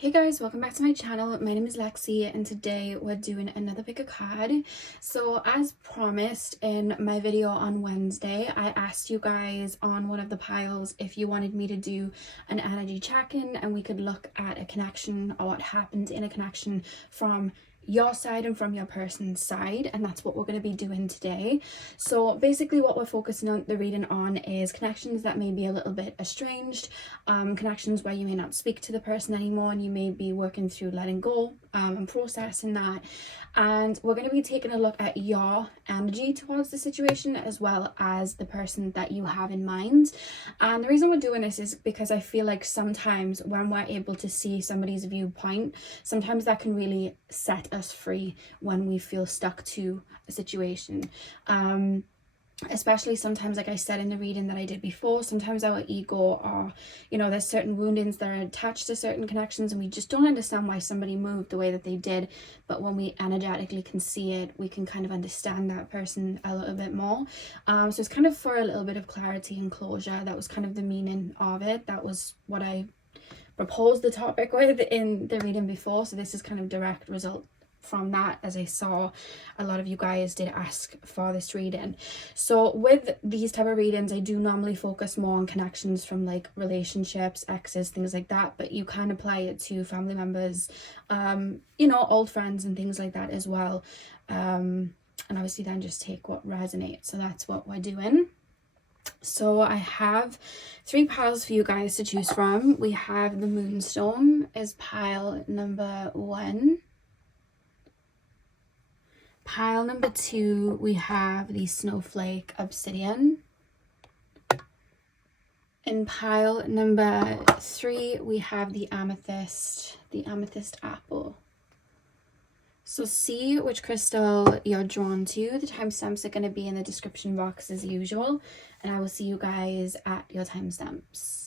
Hey guys, welcome back to my channel. My name is Lexi and today we're doing another pick a card. So as promised in my video on Wednesday, I asked you guys on one of the piles if you wanted me to do an energy check-in and we could look at a connection or what happened in a connection from your side and from your person's side, and that's what we're going to be doing today. So basically what we're focusing on the reading on is connections that may be a little bit estranged, connections where you may not speak to the person anymore and you may be working through letting go and processing that. And we're going to be taking a look at your energy towards the situation as well as the person that you have in mind. And the reason we're doing this is because I feel like sometimes when we're able to see somebody's viewpoint, sometimes that can really set us free when we feel stuck to a situation. Especially sometimes, like I said in the reading that I did before, sometimes our ego or, there's certain woundings that are attached to certain connections and we just don't understand why somebody moved the way that they did. But when we energetically can see it, we can kind of understand that person a little bit more. So it's kind of for a little bit of clarity and closure. That was kind of the meaning of it. That was what I proposed the topic with in the reading before. So this is kind of direct result from that, as I saw a lot of you guys did ask for this reading. So with these type of readings, I do normally focus more on connections from like relationships, exes, things like that, but you can apply it to family members, old friends and things like that as well, and obviously then just take what resonates. So that's what we're doing. So I have 3 piles for you guys to choose from. We have the Moonstone as pile number 1. Pile number 2, we have the Snowflake Obsidian. In pile number 3, we have the Amethyst Apple. So see which crystal you're drawn to. The timestamps are going to be in the description box as usual, and I will see you guys at your timestamps.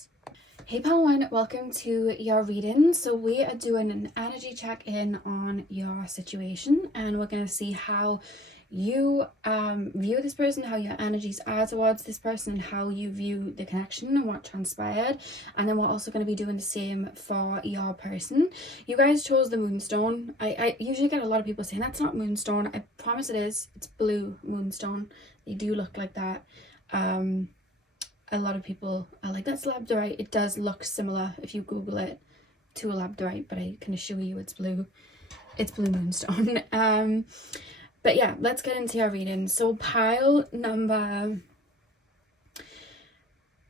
Hey pile 1, welcome to your reading. So we are doing an energy check-in on your situation, and we're going to see how you view this person, how your energies are towards this person, and how you view the connection and what transpired. And then we're also going to be doing the same for your person. You guys chose the Moonstone. I usually get a lot of people saying that's not Moonstone. I promise it is. It's blue Moonstone. They do look like that. A lot of people are like, that's labradorite. It does look similar if you Google it to a labradorite, but I can assure you it's blue. It's blue Moonstone. But yeah, let's get into our reading. So pile number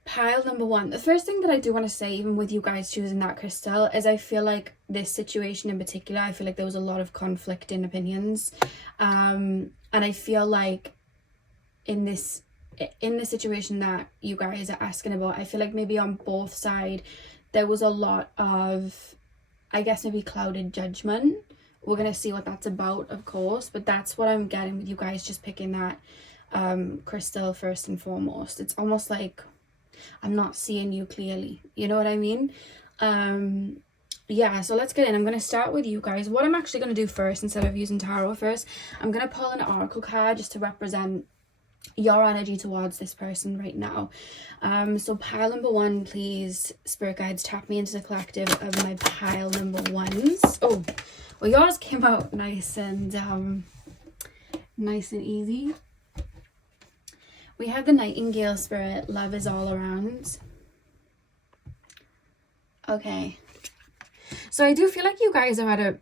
1. The first thing that I do want to say, even with you guys choosing that crystal, is I feel like this situation in particular, I feel like there was a lot of conflicting opinions. And I feel like in the situation that you guys are asking about, I feel like maybe on both sides there was a lot of, I guess, maybe clouded judgment. We're gonna see what that's about, of course, but that's what I'm getting with you guys just picking that crystal first and foremost. It's almost like I'm not seeing you clearly, you know what I mean? Yeah, so let's get in. I'm going to start with you guys. What I'm actually going to do first, instead of using tarot first, I'm going to pull an oracle card just to represent your energy towards this person right now. So pile number 1, please, spirit guides, tap me into the collective of my pile number 1s. Oh, well, yours came out nice and easy. We have the Nightingale spirit. Love is all around. Okay, so I do feel like you guys are at a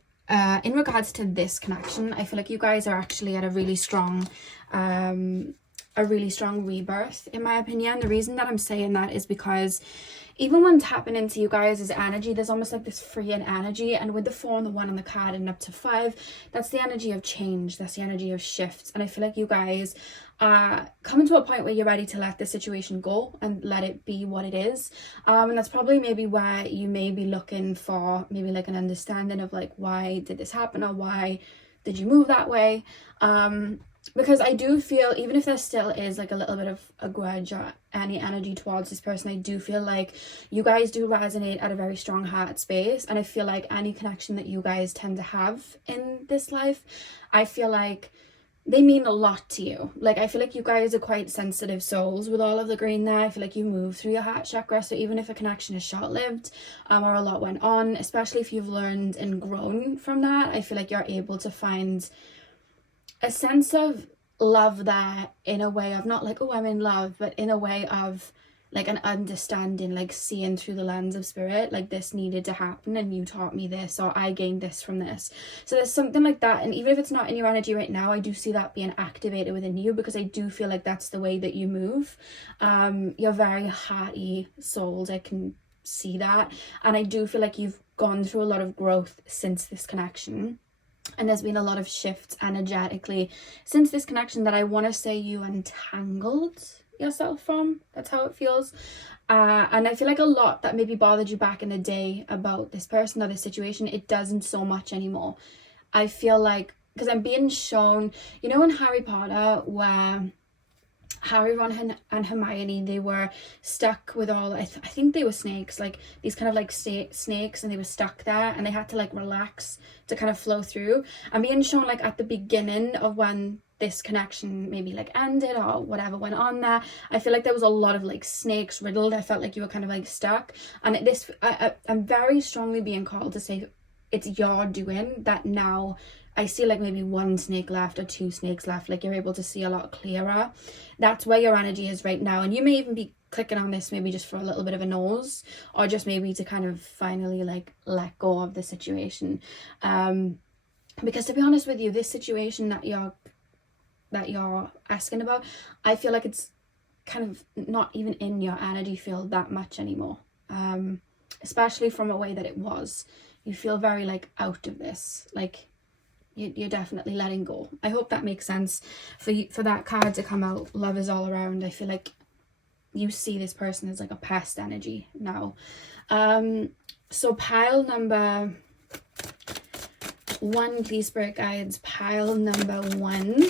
in regards to this connection, I feel like you guys are actually at a really strong rebirth, in my opinion. The reason that I'm saying that is because even when tapping into you guys' energy, there's almost like this freeing energy, and with the 4 and the 1 on the card and up to 5, that's the energy of change, that's the energy of shifts. And I feel like you guys are coming to a point where you're ready to let the situation go and let it be what it is. And that's probably maybe where you may be looking for maybe like an understanding of like, why did this happen, or why did you move that way? Because I do feel, even if there still is like a little bit of a grudge or any energy towards this person, I do feel like you guys do resonate at a very strong heart space. And I feel like any connection that you guys tend to have in this life, I feel like they mean a lot to you. Like, I feel like you guys are quite sensitive souls with all of the green there. I feel like you move through your heart chakra. So even if a connection is short-lived, or a lot went on, especially if you've learned and grown from that, I feel like you're able to find a sense of love there, in a way of not like, oh, I'm in love, but in a way of like an understanding, like seeing through the lens of spirit, like this needed to happen and you taught me this, or I gained this from this. So there's something like that. And even if it's not in your energy right now, I do see that being activated within you, because I do feel like that's the way that you move. You're very hearty souls, I can see that. And I do feel like you've gone through a lot of growth since this connection. And there's been a lot of shifts energetically since this connection that I want to say you untangled yourself from. That's how it feels. And I feel like a lot that maybe bothered you back in the day about this person or this situation, it doesn't so much anymore. I feel like, because I'm being shown, you know, in Harry Potter, where Harry, Ron and Hermione, they were stuck with all, I think they were snakes, like these kind of like snakes, and they were stuck there and they had to like relax to kind of flow through. I'm being shown like at the beginning of when this connection maybe like ended or whatever went on there, I feel like there was a lot of like snakes riddled. I felt like you were kind of like stuck, and I'm very strongly being called to say it's your doing that now. I see like maybe one snake left or two snakes left, like you're able to see a lot clearer. That's where your energy is right now. And you may even be clicking on this maybe just for a little bit of a nose, or just maybe to kind of finally like let go of the situation. Because to be honest with you, this situation that you're asking about, I feel like it's kind of not even in your energy field that much anymore. Especially from a way that it was. You feel very like out of this, like you're definitely letting go. I hope that makes sense. For that card to come out, love is all around, I feel like you see this person as like a past energy now. So pile number 1, please, spirit guides. Pile number 1.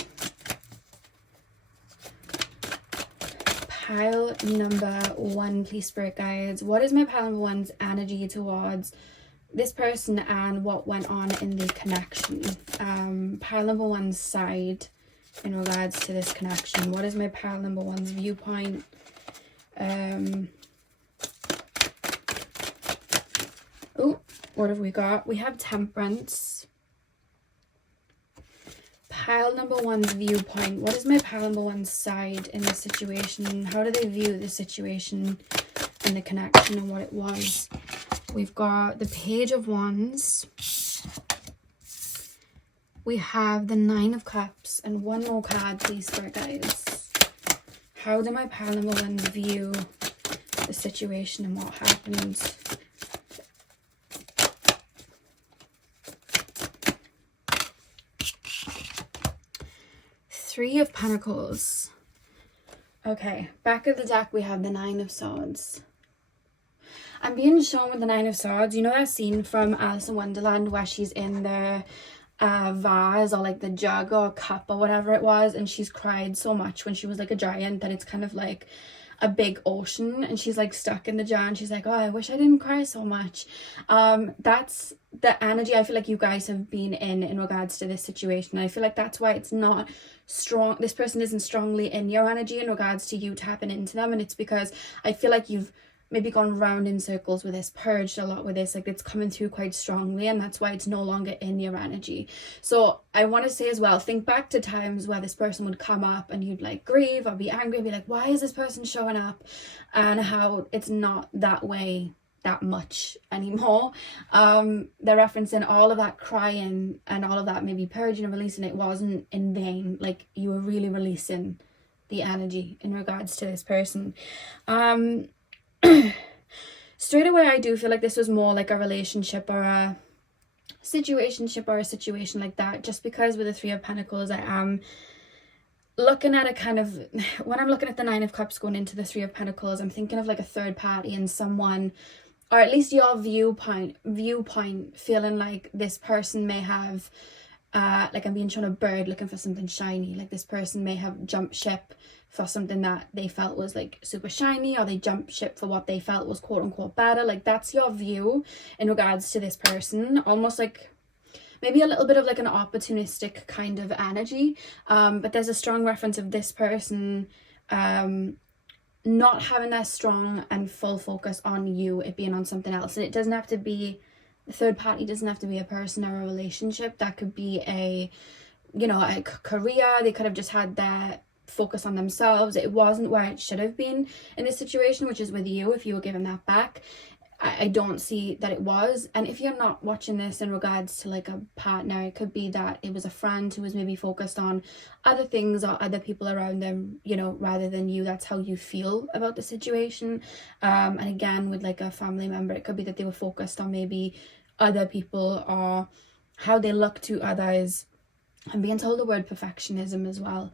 Pile number 1, please, spirit guides. What is my pile number 1's energy towards this person and what went on in the connection? Pile number 1's side in regards to this connection. What is my pile number 1's viewpoint? Oh, what have we got? We have Temperance. Pile number 1's viewpoint. What is my pile number 1's side in the situation? How do they view the situation and the connection and what it was? We've got the Page of Wands. We have the 9 of Cups, and one more card, please, spirit guides. How do my pile number 1's view the situation and what happened? Three of Pentacles. Okay, back of the deck we have the 9 of Swords. I'm being shown with the 9 of Swords, you know that scene from Alice in Wonderland where she's in the vase, or like the jug or cup or whatever it was, and she's cried so much when she was like a giant that it's kind of like a big ocean, and she's like stuck in the jar, and she's like, oh, I wish I didn't cry so much. That's the energy I feel like you guys have been in regards to this situation. I feel like that's why it's not strong, this person isn't strongly in your energy in regards to you tapping into them, and it's because I feel like you've maybe gone round in circles with this, purged a lot with this, like it's coming through quite strongly, and that's why it's no longer in your energy. So I want to say as well, think back to times where this person would come up and you'd like grieve or be angry and be like, why is this person showing up? And how it's not that way that much anymore. They're referencing all of that crying and all of that maybe purging and releasing. It wasn't in vain, like you were really releasing the energy in regards to this person. Straight away I do feel like this was more like a relationship or a situationship or a situation like that, just because with the 3 of Pentacles I am looking at a kind of, when I'm looking at the 9 of Cups going into the 3 of Pentacles, I'm thinking of like a third party and someone, or at least your viewpoint feeling like this person may have like I'm being shown a bird looking for something shiny, like this person may have jumped ship for something that they felt was like super shiny, or they jumped ship for what they felt was quote unquote better. Like that's your view in regards to this person, almost like maybe a little bit of like an opportunistic kind of energy, but there's a strong reference of this person not having that strong and full focus on you, it being on something else. And it doesn't have to be the third party, doesn't have to be a person or a relationship. That could be a, you know, a career. They could have just had that focus on themselves. It wasn't where it should have been in this situation, which is with you. If you were given that back, I don't see that it was. And if you're not watching this in regards to like a partner, it could be that it was a friend who was maybe focused on other things or other people around them, you know, rather than you. That's how you feel about the situation. And again, with like a family member, it could be that they were focused on maybe other people or how they look to others. I'm being told the word perfectionism as well,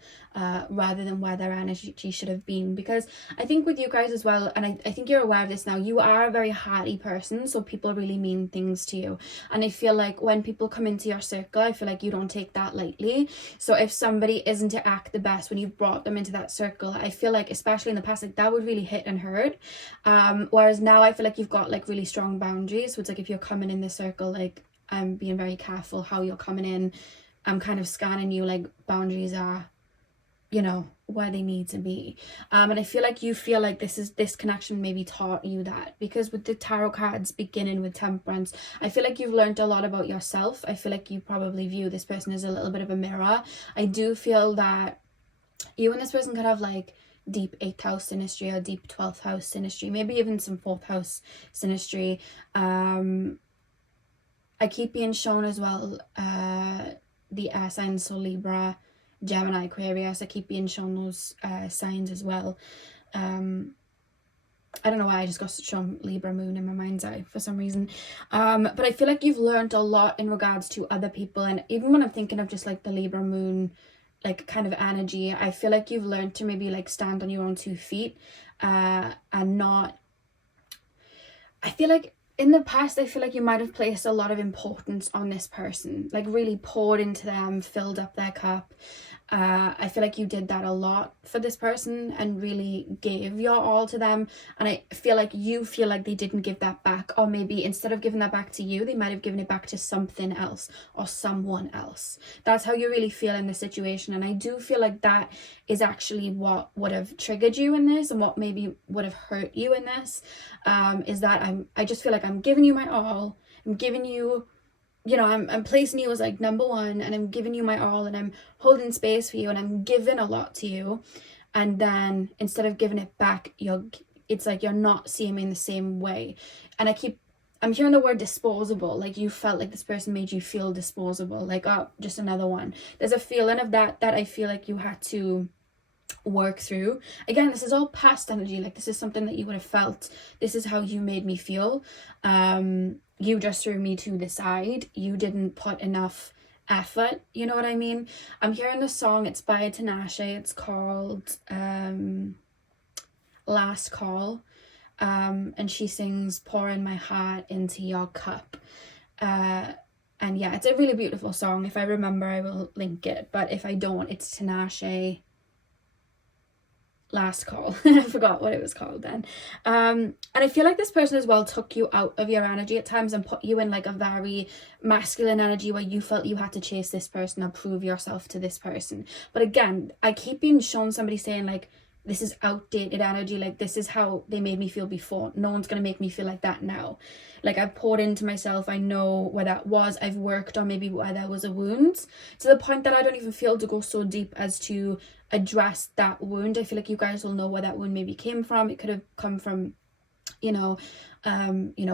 rather than where their energy should have been. Because I think with you guys as well, and I think you're aware of this now, you are a very hearty person, so people really mean things to you. And I feel like when people come into your circle, I feel like you don't take that lightly. So if somebody isn't to act the best when you've brought them into that circle, I feel like, especially in the past, like that would really hit and hurt. Whereas now I feel like you've got like really strong boundaries. So it's like if you're coming in the circle, like I'm being very careful how you're coming in. I'm kind of scanning you, like boundaries are, you know, where they need to be. And I feel like you feel like this connection maybe taught you that, because with the tarot cards beginning with Temperance, I feel like you've learned a lot about yourself. I feel like you probably view this person as a little bit of a mirror. I do feel that you and this person could have like deep 8th house synastry or deep 12th house synastry, maybe even some 4th house synastry. I keep being shown as well the air signs, so Libra, Gemini, Aquarius. I keep being shown those signs as well. I don't know why I just got shown Libra moon in my mind's eye for some reason. But I feel like you've learned a lot in regards to other people. And even when I'm thinking of just like the Libra moon, like kind of energy, I feel like you've learned to maybe like stand on your own 2 feet and not, I feel like in the past, I feel like you might have placed a lot of importance on this person, like really poured into them, filled up their cup. I feel like you did that a lot for this person and really gave your all to them. And I feel like you feel like they didn't give that back, or maybe instead of giving that back to you, they might have given it back to something else or someone else. That's how you really feel in this situation. And I do feel like that is actually what would have triggered you in this, and what maybe would have hurt you in this, is that I just feel like I'm giving you my all. I'm giving you, you know, I'm placing you as like number one, and I'm giving you my all, and I'm holding space for you, and I'm giving a lot to you. And then instead of giving it back, it's like you're not seeing me in the same way. And I'm hearing the word disposable, like you felt like this person made you feel disposable, like, oh, just another one. There's a feeling of that I feel like you had to work through. Again, this is all past energy, like this is something that you would have felt. This is how you made me feel. You just threw me to the side. You didn't put enough effort, you know what I mean? I'm hearing the song, it's by Dhanishta, it's called Last Call, and she sings, pouring my heart into your cup. And yeah, it's a really beautiful song. If I remember, I will link it, but if I don't, it's Dhanishta Last Call. I forgot what it was called then. And I feel like this person as well took you out of your energy at times and put you in like a very masculine energy where you felt you had to chase this person or prove yourself to this person. But again, I keep being shown somebody saying like, this is outdated energy, like this is how they made me feel before. No one's going to make me feel like that now. Like I've poured into myself, I know where that was, I've worked on maybe where there was a wound, to the point that I don't even feel to go so deep as to address that wound. I feel like you guys will know where that wound maybe came from. It could have come from, you know,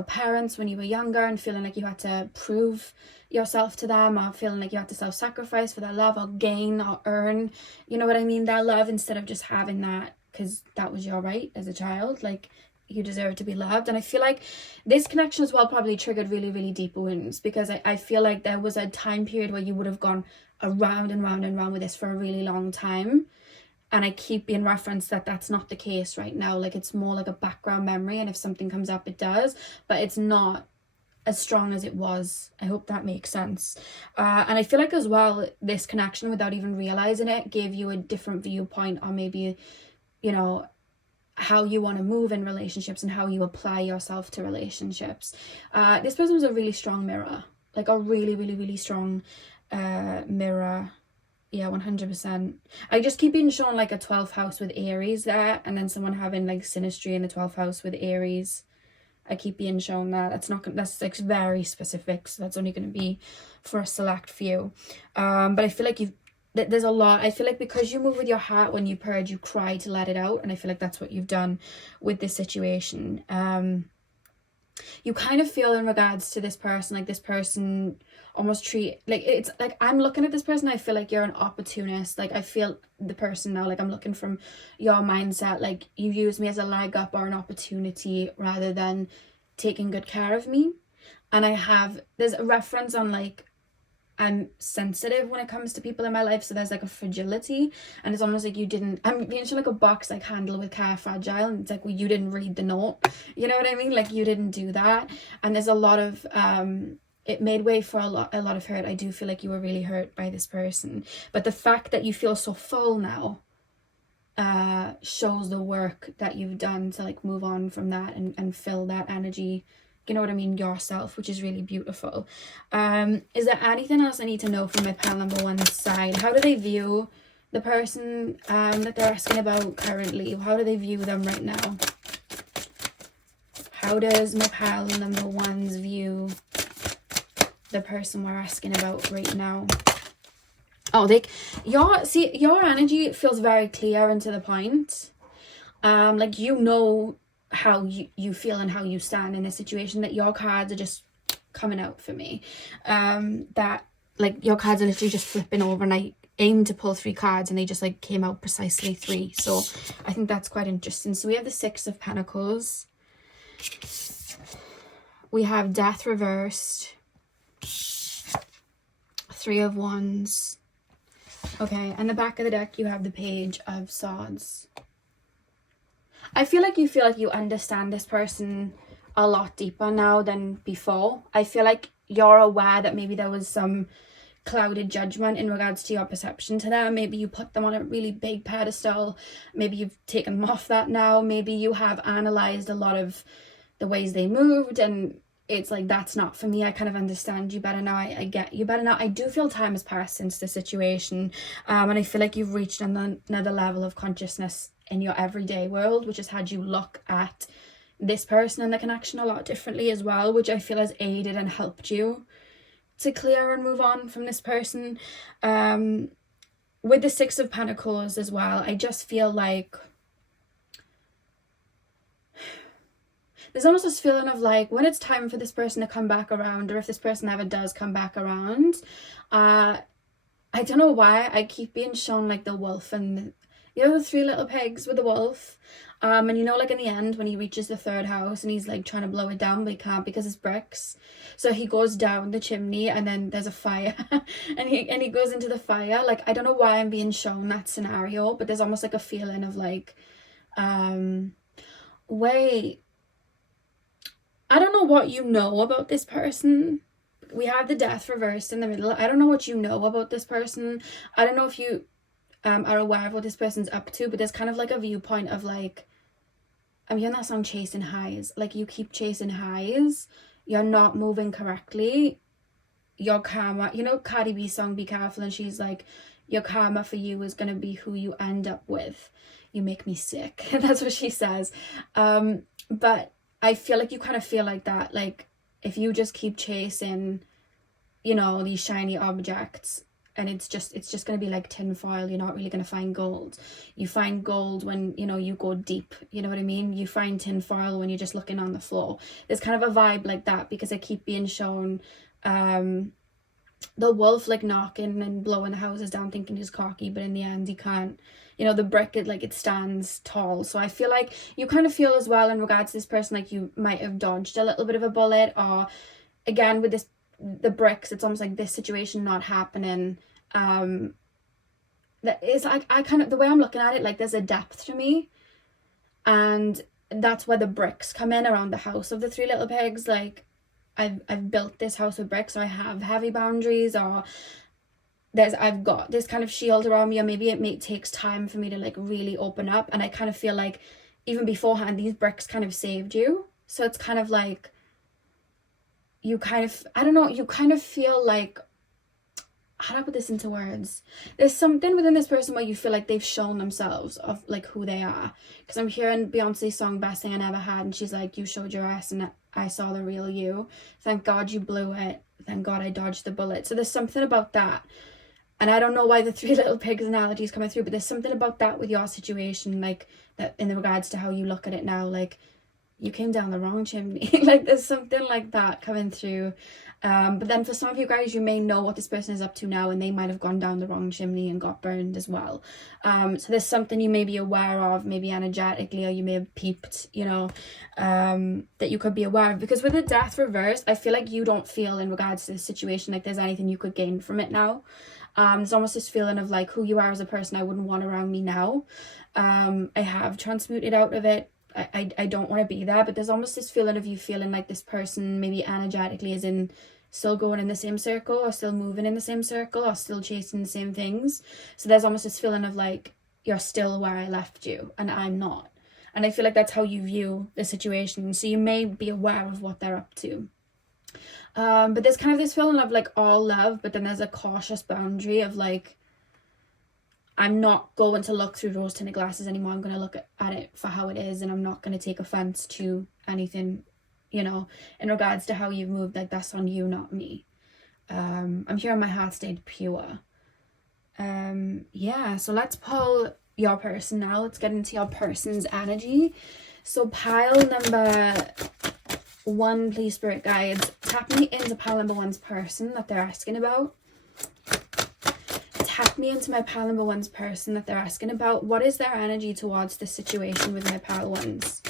parents when you were younger and feeling like you had to prove yourself to them, or feeling like you had to self-sacrifice for their love, or gain or earn, you know what I mean, their love, instead of just having that because that was your right as a child. Like you deserve to be loved. And I feel like this connection as well probably triggered really, really deep wounds, because I feel like there was a time period where you would have gone around and round and round with this for a really long time. And I keep being referenced that that's not the case right now. Like it's more like a background memory, and if something comes up, it does, but it's not as strong as it was. I hope that makes sense. And I feel like as well, this connection, without even realizing it, gave you a different viewpoint on maybe, you know, how you want to move in relationships and how you apply yourself to relationships. This person was a really strong mirror. like a really, really, really strong mirror. Yeah, 100%. I just keep being shown like a 12th house with Aries there, and then someone having like synastry in the 12th house with Aries. I keep being shown that. That's like very specific, so that's only going to be for a select few. But I feel like there's a lot. I feel like because you move with your heart when you purge, you cry to let it out, and I feel like that's what you've done with this situation. You kind of feel in regards to this person, like this person almost treat, like it's like I'm looking at this person, I feel like you're an opportunist. Like I feel the person now, like I'm looking from your mindset, like you use me as a leg up or an opportunity rather than taking good care of me. And there's a reference on like I'm sensitive when it comes to people in my life, so there's like a fragility, and it's almost like I'm being shown like a box like handle with care fragile, and it's like, well, you didn't read the note, you know what I mean, like you didn't do that. And there's a lot of it made way for a lot of hurt. I do feel like you were really hurt by this person, but the fact that you feel so full now shows the work that you've done to like move on from that and fill that energy, you know what I mean, yourself, which is really beautiful. Is there anything else I need to know from my pile number one side? How do they view the person that they're asking about currently? How do they view them right now? How does my pile number ones view the person we're asking about right now? Oh, your energy feels very clear and to the point. Like you know how you feel and how you stand in a situation, that your cards are just coming out for me. That like your cards are literally just flipping over, and I aimed to pull 3 cards and they just like came out precisely 3. So I think that's quite interesting. So we have the 6 of Pentacles. We have Death reversed. 3 of Wands. Okay, and the back of the deck you have the Page of Swords. I feel like you understand this person a lot deeper now than before. I feel like you're aware that maybe there was some clouded judgment in regards to your perception to them. Maybe you put them on a really big pedestal. Maybe you've taken them off that now. Maybe you have analysed a lot of the ways they moved, and it's like, that's not for me. I kind of understand you better now. I get you better now. I do feel time has passed since the situation, and I feel like you've reached another level of consciousness in your everyday world, which has had you look at this person and the connection a lot differently as well, which I feel has aided and helped you to clear and move on from this person. With the 6 of Pentacles as well, I just feel like there's almost this feeling of like, when it's time for this person to come back around, or if this person ever does come back around, I don't know why I keep being shown like the wolf and the 3 little pigs with the wolf. And like in the end when he reaches the 3rd house and he's like trying to blow it down, but he can't because it's bricks. So he goes down the chimney and then there's a fire and he goes into the fire. Like, I don't know why I'm being shown that scenario, but there's almost like a feeling of like, wait, I don't know what you know about this person. We have the Death reversed in the middle. I don't know what you know about this person. I don't know if you are aware of what this person's up to, but there's kind of like a viewpoint of like, I'm hearing that song Chasing Highs. Like, you keep chasing highs, you're not moving correctly. Your karma, Cardi B's song Be Careful, and she's like, your karma for you is going to be who you end up with. You make me sick. That's what she says. But I feel like you kind of feel like that. Like, if you just keep chasing, these shiny objects, and it's just going to be like tinfoil, you're not really going to find gold. You find gold when, you go deep, you know what I mean? You find tinfoil when you're just looking on the floor. There's kind of a vibe like that, because I keep being shown the wolf like knocking and blowing the houses down thinking he's cocky, but in the end he can't. The brick, it stands tall. So I feel like you kind of feel as well in regards to this person like you might have dodged a little bit of a bullet, or again with the bricks, it's almost like this situation not happening. That is like, I kind of, the way I'm looking at it, like there's a depth to me, and that's where the bricks come in around the house of the 3 little pigs. Like, I've built this house with bricks, so I have heavy boundaries, or I've got this kind of shield around me, or maybe it takes time for me to like really open up, and I kind of feel like even beforehand these bricks kind of saved you. So it's kind of like, you kind of, I don't know, you kind of feel like, how do I put this into words? There's something within this person where you feel like they've shown themselves of like who they are. Because I'm hearing Beyonce's song Best Thing I Never Had, and she's like, you showed your ass and I saw the real you. Thank God you blew it. Thank God I dodged the bullet. So there's something about that. And I don't know why the Three Little Pigs analogy is coming through, but there's something about that with your situation, like that in regards to how you look at it now, like you came down the wrong chimney. Like there's something like that coming through. But then for some of you guys, you may know what this person is up to now, and they might have gone down the wrong chimney and got burned as well. So there's something you may be aware of, maybe energetically, or you may have peeped, you know, that you could be aware of. Because with the Death reversed, I feel like you don't feel in regards to this situation like there's anything you could gain from it now. There's almost this feeling of like who you are as a person I wouldn't want around me now. I have transmuted out of it. I don't want to be there, but there's almost this feeling of you feeling like this person maybe energetically is in still going in the same circle, or still moving in the same circle, or still chasing the same things. So there's almost this feeling of like you're still where I left you and I'm not. And I feel like that's how you view the situation. So you may be aware of what they're up to. But there's kind of this feeling of like all love, but then there's a cautious boundary of like, I'm not going to look through rose tinted glasses anymore. I'm going to look at it for how it is, and I'm not going to take offense to anything, you know, in regards to how you've moved. Like that's on you, not me. I'm hearing my heart stayed pure. Yeah, so let's pull your person now. Let's get into your person's energy. So pile number 1, please, spirit guides, tap me into pile number 1's person that they're asking about. Tap me into my pile number 1's person that they're asking about. What is their energy towards this situation with my pile 1s?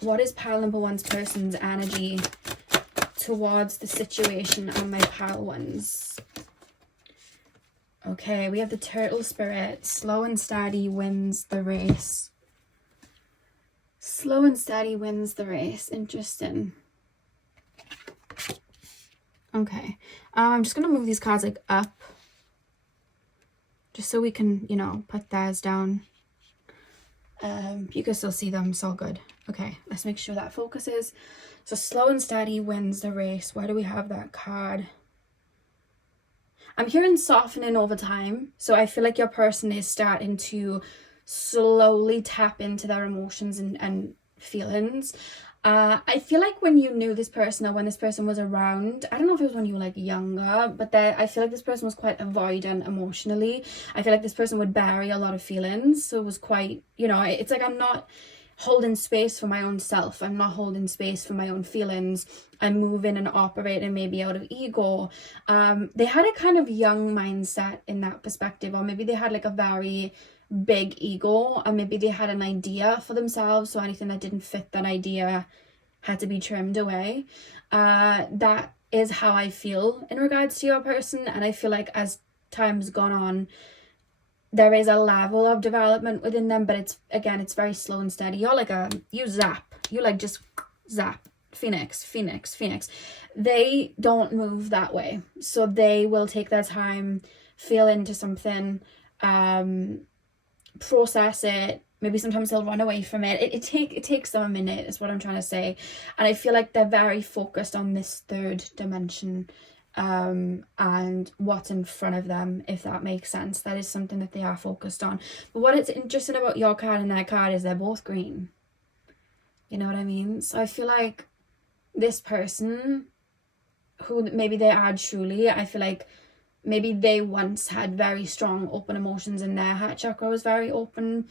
What is pile number 1's person's energy towards the situation on my pile 1s? Okay, we have the turtle spirit. Slow and steady wins the race. Slow and steady wins the race. Interesting. Okay. I'm just going to move these cards like up. Just so we can, you know, put theirs down. You can still see them. It's all good. Okay, let's make sure that focuses. So slow and steady wins the race. Why do we have that card? I'm hearing softening over time. So I feel like your person is starting to slowly tap into their emotions and feelings. I feel like when you knew this person, or when this person was around, I don't know if it was when you were like younger, but I feel like this person was quite avoidant emotionally. I feel like this person would bury a lot of feelings. So it was quite, you know, it's like I'm not holding space for my own self. I'm not holding space for my own feelings. I'm moving and operating maybe out of ego. They had a kind of young mindset in that perspective, or maybe they had like a very big ego, and maybe they had an idea for themselves, so anything that didn't fit that idea had to be trimmed away. That is how I feel in regards to your person, and I feel like as time's gone on, there is a level of development within them, but it's very slow and steady. You're like you zap, you like just zap, phoenix. They don't move that way, so they will take their time, feel into something, process it. Maybe sometimes they'll run away from it. It takes them a minute, is what I'm trying to say. And I feel like they're very focused on this third dimension, and what's in front of them, if that makes sense. That is something that they are focused on. But what is interesting about your card and their card is they're both green. You know what I mean? So I feel like this person, who maybe they are truly, I feel like maybe they once had very strong open emotions, and their heart chakra was very open,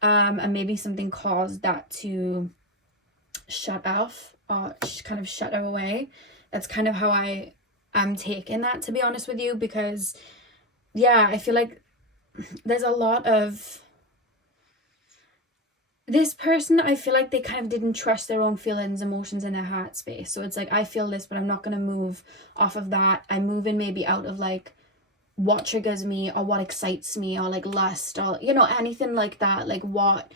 and maybe something caused that to shut off, or kind of shut her away. That's kind of how I'm taking that, to be honest with you, because yeah, I feel like there's a lot of this person. I feel like they kind of didn't trust their own feelings, emotions, in their heart space. So it's like, I feel this, but I'm not going to move off of that. I'm moving maybe out of like what triggers me, or what excites me, or like lust, or, you know, anything like that, like what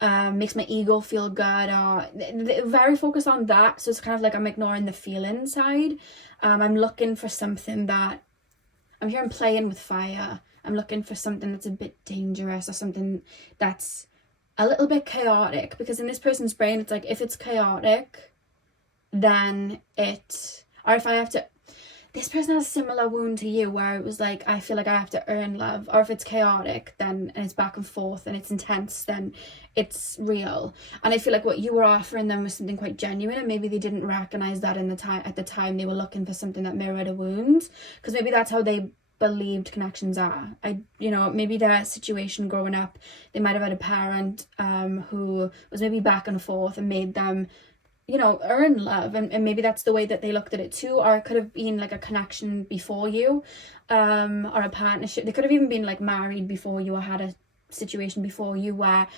makes my ego feel good, or they're very focused on that. So it's kind of like I'm ignoring the feeling side. I'm looking for something that, I'm hearing playing with fire. I'm looking for something that's a bit dangerous, or something that's a little bit chaotic, because in this person's brain, it's like, if it's chaotic, then or if I have to, this person has a similar wound to you where it was like, I feel like I have to earn love, or if it's chaotic then, and it's back and forth and it's intense, then it's real. And I feel like what you were offering them was something quite genuine, and maybe they didn't recognize that at the time they were looking for something that mirrored a wound, because maybe that's how they believed connections are. Maybe their situation growing up, they might have had a parent who was maybe back and forth and made them earn love, and maybe that's the way that they looked at it too. Or it could have been like a connection before you, or a partnership. They could have even been like married before you, or had a situation before you where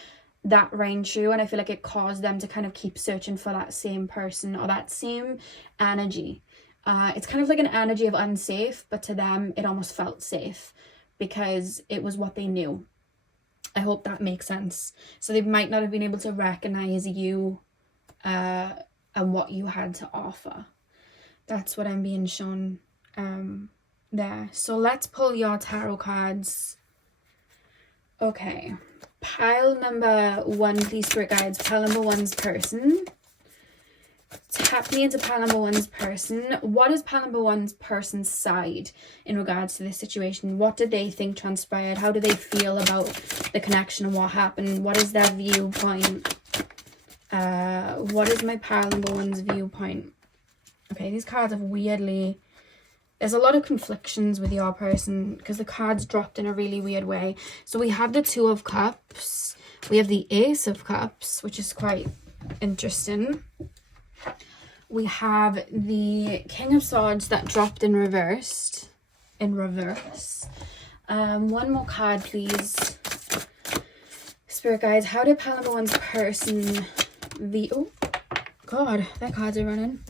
that rang true, and I feel like it caused them to kind of keep searching for that same person or that same energy. It's kind of like an energy of unsafe, but to them it almost felt safe because it was what they knew. I hope that makes sense. So they might not have been able to recognize you and what you had to offer. That's what I'm being shown there. So let's pull your tarot cards. Okay, pile number 1, please, spirit guides. Pile number 1's person. Tap me into pile number 1's person. What is pile number 1's person's side in regards to this situation? What did they think transpired? How do they feel about the connection and what happened? What is their viewpoint? What is my pile number 1's viewpoint? Okay, these cards have weirdly... There's a lot of conflictions with your person because the cards dropped in a really weird way. So we have the 2 of Cups. We have the Ace of Cups, which is quite interesting. We have the King of Swords that dropped in reverse. One more card, please. Spirit guides, how did pile number 1's person... Oh, God, their cards are running.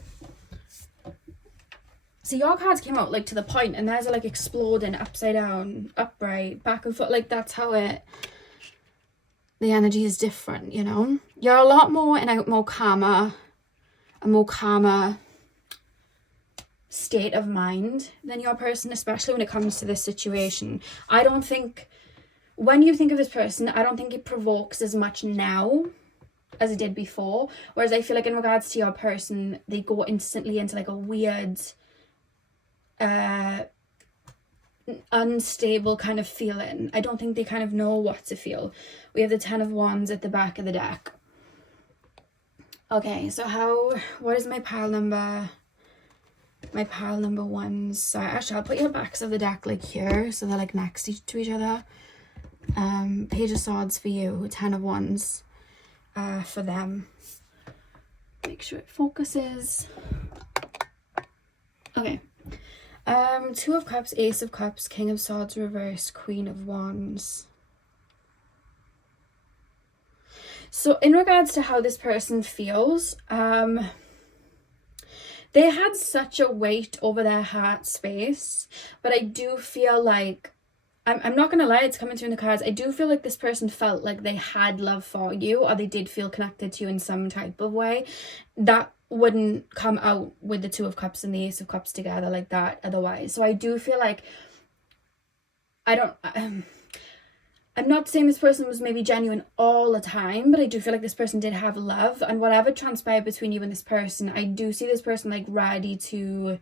So your cards came out like to the point, and theirs are like exploding upside down, upright, back and forth. Like that's how the energy is different, You're a lot more in a more calmer state of mind than your person, especially when it comes to this situation. I don't think, when you think of this person, I don't think it provokes as much now as it did before. Whereas I feel like in regards to your person, they go instantly into like a weird... unstable kind of feeling. I don't think they kind of know what to feel. We have the 10 of Wands at the back of the deck. Okay, so what is my pile number 1's? So actually I'll put your backs of the deck like here, so they're like next to each other. Page of Swords for you, 10 of Wands for them. Make sure it focuses. Okay. 2 of Cups, Ace of Cups, King of Swords reverse, Queen of Wands. So in regards to how this person feels, they had such a weight over their heart space, but I do feel like, I'm not gonna lie, it's coming through in the cards, I do feel like this person felt like they had love for you, or they did feel connected to you in some type of way. That wouldn't come out with the 2 of Cups and the Ace of Cups together like that otherwise. So I do feel like, I'm not saying this person was maybe genuine all the time, but I do feel like this person did have love, and whatever transpired between you and this person, I do see this person like ready to...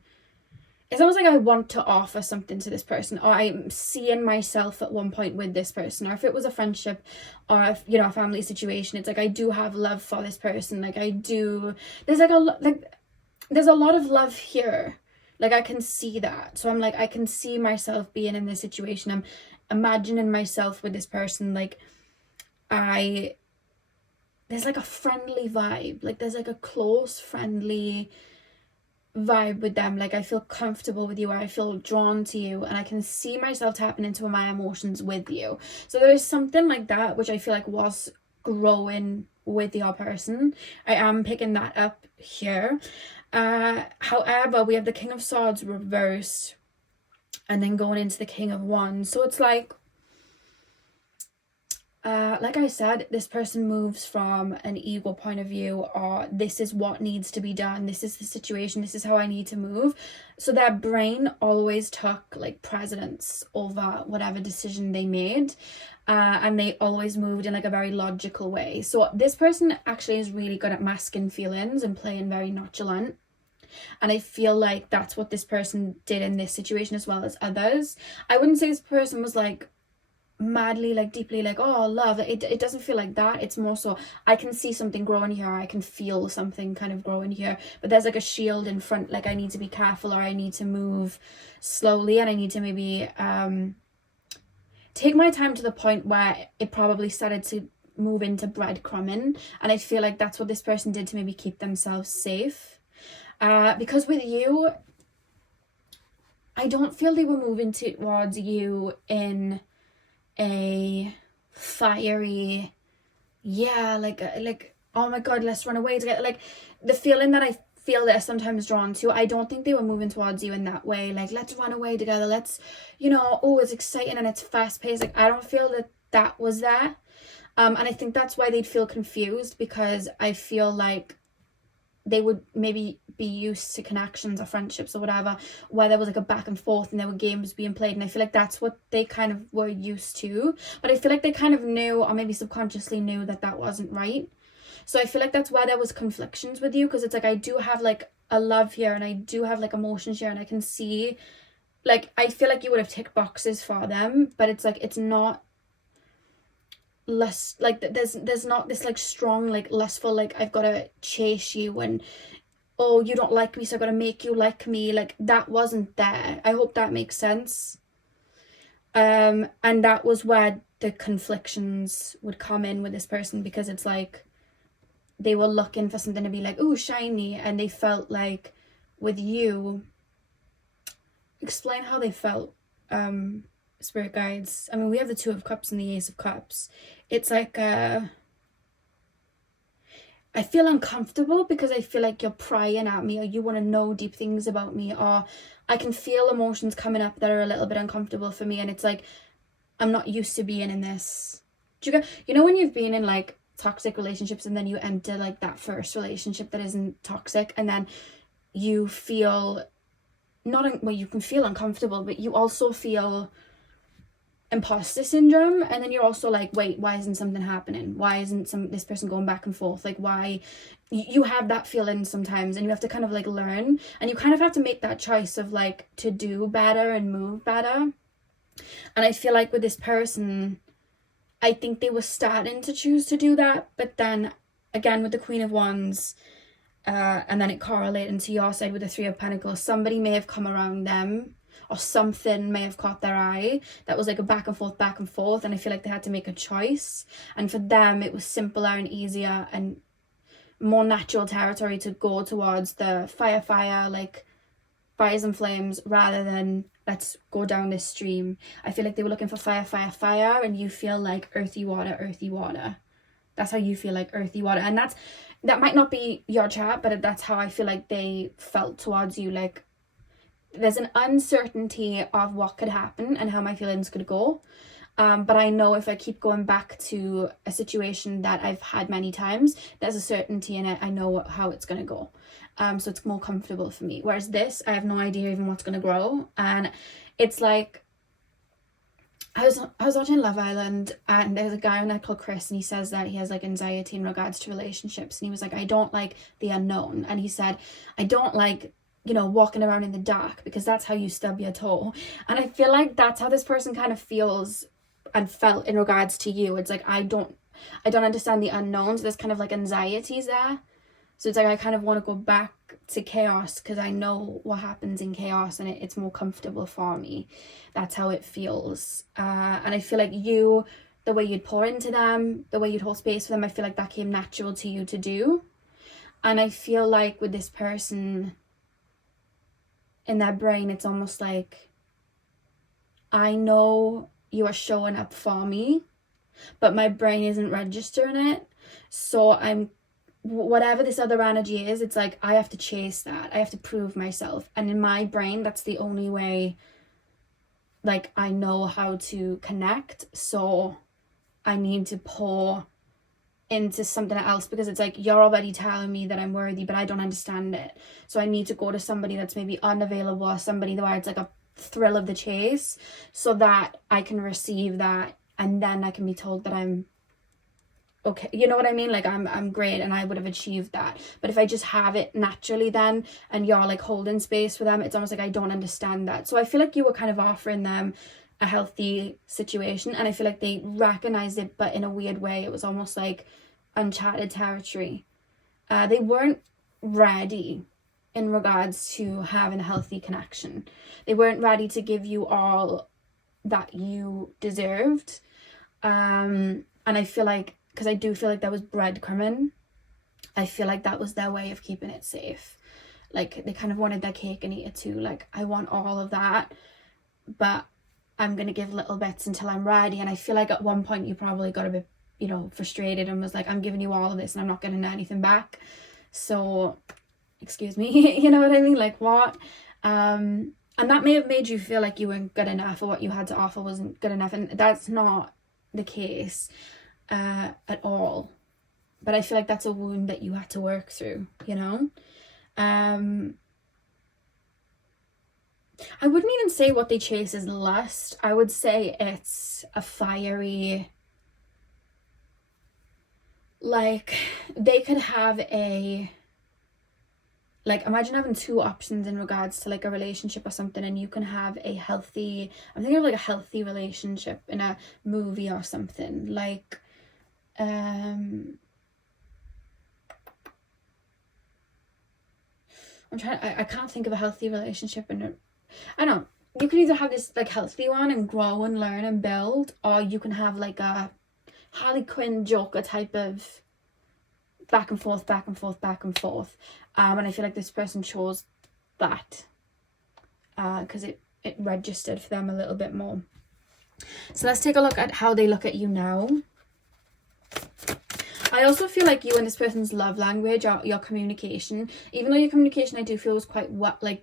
It's almost like I want to offer something to this person, or I'm seeing myself at one point with this person, or if it was a friendship or a family situation, it's like I do have love for this person. Like I do, there's a lot of love here. Like I can see that. So I'm like, I can see myself being in this situation. I'm imagining myself with this person. Like there's like a friendly vibe. Like there's like a close, friendly vibe with them. Like I feel comfortable with you, or I feel drawn to you, and I can see myself tapping into my emotions with you. So there is something like that which I feel like was growing with your person. I am picking that up here. However, we have the King of Swords reversed and then going into the King of Wands. So it's like Like I said, this person moves from an ego point of view, or this is what needs to be done, this is the situation, this is how I need to move. So their brain always took like precedence over whatever decision they made, and they always moved in like a very logical way. So this person actually is really good at masking feelings and playing very nonchalant. And I feel like that's what this person did in this situation as well as others. I wouldn't say this person was like madly like deeply like, oh, love it doesn't feel like that. It's more so I can see something growing here, I can feel something kind of growing here, but there's like a shield in front, like I need to be careful, or I need to move slowly, and I need to maybe take my time to the point where it probably started to move into breadcrumbing. And I feel like that's what this person did to maybe keep themselves safe, because with you, I don't feel they were moving towards you in a fiery, like oh my god, let's run away together, like the feeling that I feel they're sometimes drawn to. I don't think they were moving towards you in that way, like let's run away together, let's, oh, it's exciting and it's fast paced. Like I don't feel that was there, and I think that's why they'd feel confused, because I feel like they would maybe be used to connections or friendships or whatever, where there was like a back and forth and there were games being played, and I feel like that's what they kind of were used to. But I feel like they kind of knew, or maybe subconsciously knew, that wasn't right. So I feel like that's where there was conflictions with you, because it's like I do have like a love here, and I do have like emotions here, and I can see, like, I feel like you would have ticked boxes for them, but it's like it's not less like there's not this like strong like lustful like I've got to chase you, and oh, you don't like me so I've got to make you like me. Like that wasn't there. I hope that makes sense. And that was where the conflictions would come in with this person, because it's like they were looking for something to be like, oh, shiny, and they felt like with you, explain how they felt, spirit guides. I mean, we have the Two of Cups and the Ace of Cups. It's like I feel uncomfortable because I feel like you're prying at me, or you want to know deep things about me, or I can feel emotions coming up that are a little bit uncomfortable for me, and it's like I'm not used to being in this. Do you know when you've been in like toxic relationships, and then you enter like that first relationship that isn't toxic, and then you feel well, you can feel uncomfortable, but you also feel imposter syndrome, and then you're also like, wait, why isn't something happening? Why isn't this person going back and forth? Like, why? You have that feeling sometimes, and you have to kind of like learn, and you kind of have to make that choice of like to do better and move better. And I feel like with this person, I think they were starting to choose to do that, but then again with the Queen of Wands, and then it correlated to your side with the Three of Pentacles, somebody may have come around them, or something may have caught their eye that was like a back and forth, and I feel like they had to make a choice. And for them, it was simpler and easier and more natural territory to go towards the fire, like fires and flames, rather than let's go down this stream. I feel like they were looking for fire, and you feel like earthy water. That's how you feel, like earthy water. And that might not be your chart, but that's how I feel like they felt towards you. Like there's an uncertainty of what could happen and how my feelings could go. But I know if I keep going back to a situation that I've had many times, there's a certainty in it. I know how it's going to go. So it's more comfortable for me. Whereas this, I have no idea even what's going to grow. And it's like, I was watching Love Island, and there's a guy on there called Chris, and he says that he has like anxiety in regards to relationships. And he was like, I don't like the unknown. And he said, I don't like, walking around in the dark, because that's how you stub your toe. And I feel like that's how this person kind of feels and felt in regards to you. It's like, I don't understand the unknowns. There's kind of like anxieties there. So it's like I kind of want to go back to chaos, because I know what happens in chaos, and it's more comfortable for me. That's how it feels. And I feel like you, the way you'd pour into them, the way you'd hold space for them, I feel like that came natural to you to do. And I feel like with this person, in their brain, it's almost like, I know you are showing up for me, but my brain isn't registering it. So whatever this other energy is, it's like I have to chase that. I have to prove myself. And in my brain, that's the only way, like, I know how to connect. So I need to pour into something else, because it's like, you're already telling me that I'm worthy, but I don't understand it. So I need to go to somebody that's maybe unavailable, or somebody where it's like a thrill of the chase, so that I can receive that, and then I can be told that I'm okay, you know what I mean? Like I'm great and I would have achieved that. But if I just have it naturally then, and you're like holding space for them, it's almost like I don't understand that. So I feel like you were kind of offering them a healthy situation, and I feel like they recognized it, but in a weird way. It was almost like uncharted territory. They weren't ready in regards to having a healthy connection. They weren't ready to give you all that you deserved. And I feel like, because I do feel like that was breadcrumbing, I feel like that was their way of keeping it safe. Like they kind of wanted their cake and eat it too. Like, I want all of that, but I'm going to give little bits until I'm ready. And I feel like at one point you probably got a bit, you know, frustrated and was like, I'm giving you all of this and I'm not getting anything back. So, excuse me, you know what I mean? Like, what? And that may have made you feel like you weren't good enough, or what you had to offer wasn't good enough. And that's not the case at all. But I feel like that's a wound that you had to work through, you know? I wouldn't even say what they chase is lust. I would say it's a fiery, like, they could have a, like, imagine having two options in regards to like a relationship or something, and you can have a healthy, I'm thinking of like a healthy relationship in a movie or something, like, I can't think of a healthy relationship in a, I don't know. You can either have this like healthy one and grow and learn and build, or you can have like a Harley Quinn Joker type of back and forth, back and forth, back and forth. And I feel like this person chose that because it registered for them a little bit more. So let's take a look at how they look at you now. I also feel like you and this person's love language, or your communication, even though your communication I do feel was quite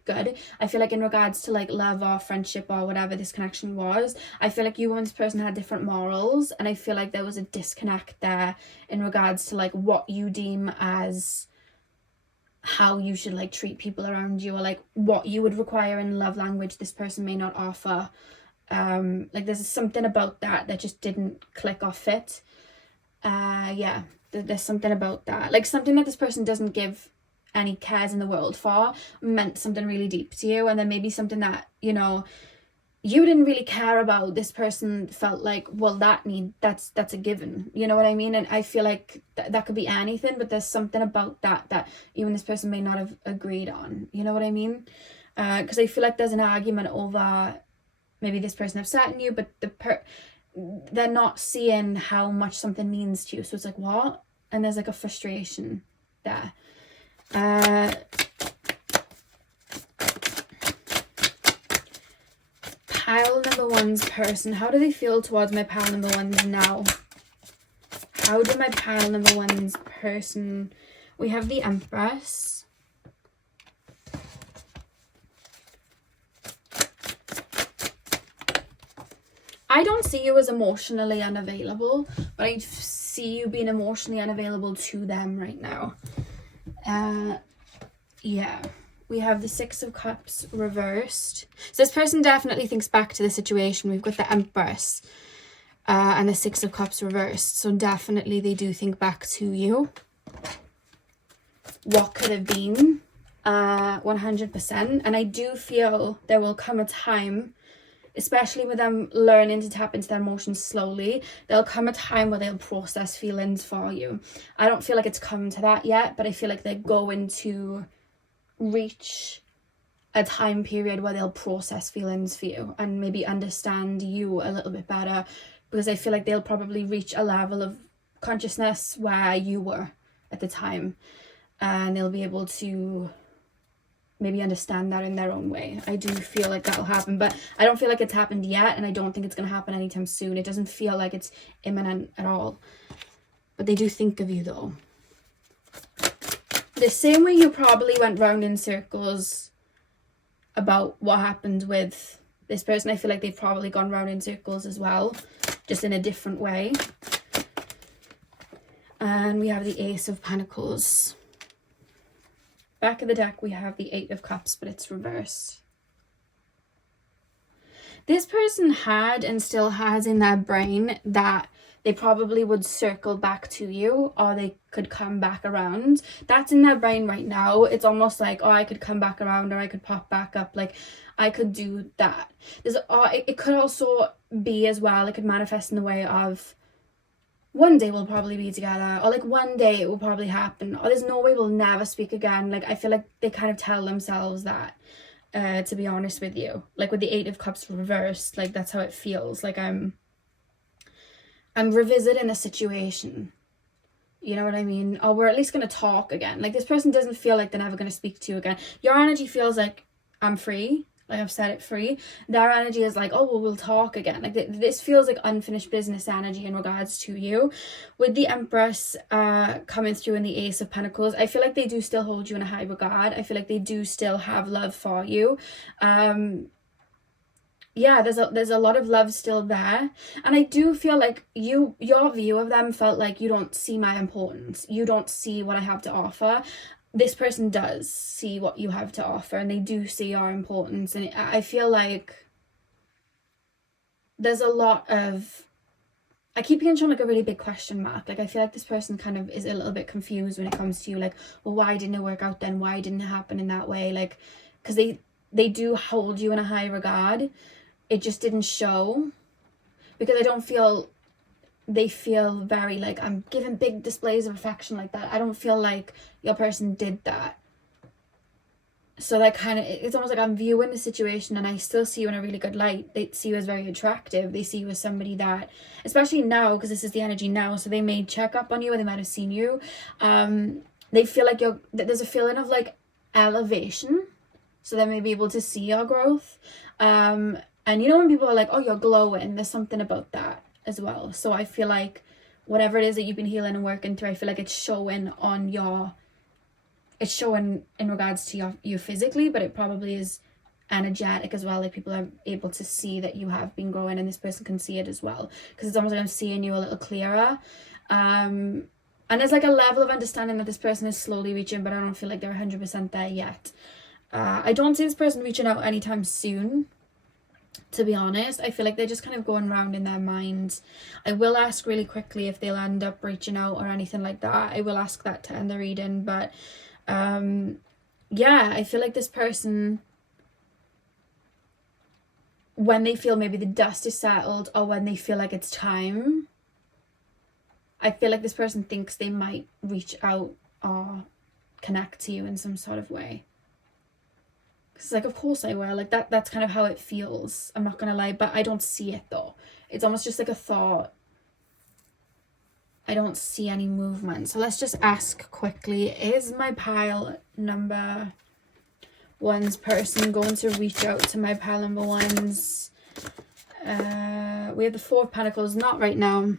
good, I feel like in regards to like love or friendship or whatever this connection was, I feel like you and this person had different morals, and I feel like there was a disconnect there in regards to like what you deem as how you should like treat people around you, or like what you would require in love language this person may not offer. Like there's something about that just didn't click or fit. Yeah, there's something about that, like something that this person doesn't give any cares in the world for meant something really deep to you, and then maybe something that, you know, you didn't really care about, this person felt like, well, that's a given, you know what I mean? And I feel like that could be anything, but there's something about that you and this person may not have agreed on, you know what I mean? Because I feel like there's an argument over maybe this person upsetting you, but they're not seeing how much something means to you, so it's like, what? And there's like a frustration there. Pile number one's person, how do they feel towards my pile number ones now? How do my pile number one's person, we have the Empress, I don't see you as emotionally unavailable, but I see you being emotionally unavailable to them right now. Yeah, we have the Six of Cups reversed. So this person definitely thinks back to the situation. We've got the Empress and the Six of Cups reversed. So definitely they do think back to you. What could have been, 100%. And I do feel there will come a time, especially with them learning to tap into their emotions slowly, there'll come a time where they'll process feelings for you. I don't feel like it's come to that yet, but I feel like they're going to reach a time period where they'll process feelings for you and maybe understand you a little bit better, because I feel like they'll probably reach a level of consciousness where you were at the time, and they'll be able to maybe understand that in their own way. I do feel like that'll happen, but I don't feel like it's happened yet, and I don't think it's going to happen anytime soon. It doesn't feel like it's imminent at all. But they do think of you though. The same way you probably went round in circles about what happened with this person, I feel like they've probably gone round in circles as well. just in a different way. And we have the Ace of Pentacles. Back of the deck, we have the Eight of Cups, but it's reversed. This person had and still has in their brain that they probably would circle back to you, or they could come back around. That's in their brain right now. It's almost like, oh, I could come back around, or I could pop back up. Like, I could do that. It could also be as well, it could manifest in the way of, one day we'll probably be together, or like one day it will probably happen, or there's no way we'll never speak again. Like, I feel like they kind of tell themselves that, to be honest with you. Like with the Eight of Cups reversed, like that's how it feels. Like I'm revisiting a situation, you know what I mean? Or we're at least going to talk again. Like, this person doesn't feel like they're never going to speak to you again. Your energy feels like, I'm free, like I've set it free. Their energy is like, oh, well, we'll talk again. Like, this feels like unfinished business energy in regards to you. With the Empress coming through in the Ace of Pentacles, I feel like they do still hold you in a high regard. I feel like they do still have love for you. Yeah, there's a lot of love still there. And I do feel like your view of them felt like, you don't see my importance. You don't see what I have to offer. This person does see what you have to offer, and they do see your importance. And I feel like there's a lot of, I keep being shown like a really big question mark. Like, I feel like this person kind of is a little bit confused when it comes to you. Like, well, why didn't it work out then? Why didn't it happen in that way? Like, because they do hold you in a high regard. It just didn't show, because I don't feel they feel very like, I'm giving big displays of affection like that. I don't feel like your person did that. So that kind of, it's almost like I'm viewing the situation and I still see you in a really good light. They see you as very attractive. They see you as somebody that, especially now, because this is the energy now, so they may check up on you, or they might have seen you. They feel like there's a feeling of like elevation, so they may be able to see your growth. And you know when people are like, oh, you're glowing, there's something about that as well. So I feel like whatever it is that you've been healing and working through, I feel like it's showing in regards to you physically, but it probably is energetic as well. Like, people are able to see that you have been growing, and this person can see it as well, because it's almost like I'm seeing you a little clearer. And there's like a level of understanding that this person is slowly reaching, but I don't feel like they're 100% there yet. I don't see this person reaching out anytime soon, to be honest. I feel like they're just kind of going around in their minds. I will ask really quickly if they'll end up reaching out or anything like that. I will ask that to end the reading. But yeah, I feel like this person, when they feel maybe the dust is settled, or when they feel like it's time, I feel like this person thinks they might reach out or connect to you in some sort of way. It's like, of course I will. Like, that's kind of how it feels. I'm not gonna lie, but I don't see it though. It's almost just like a thought. I don't see any movement. So let's just ask quickly, is my pile number one's person going to reach out to my pile number one's? We have the Four of Pentacles. Not right now.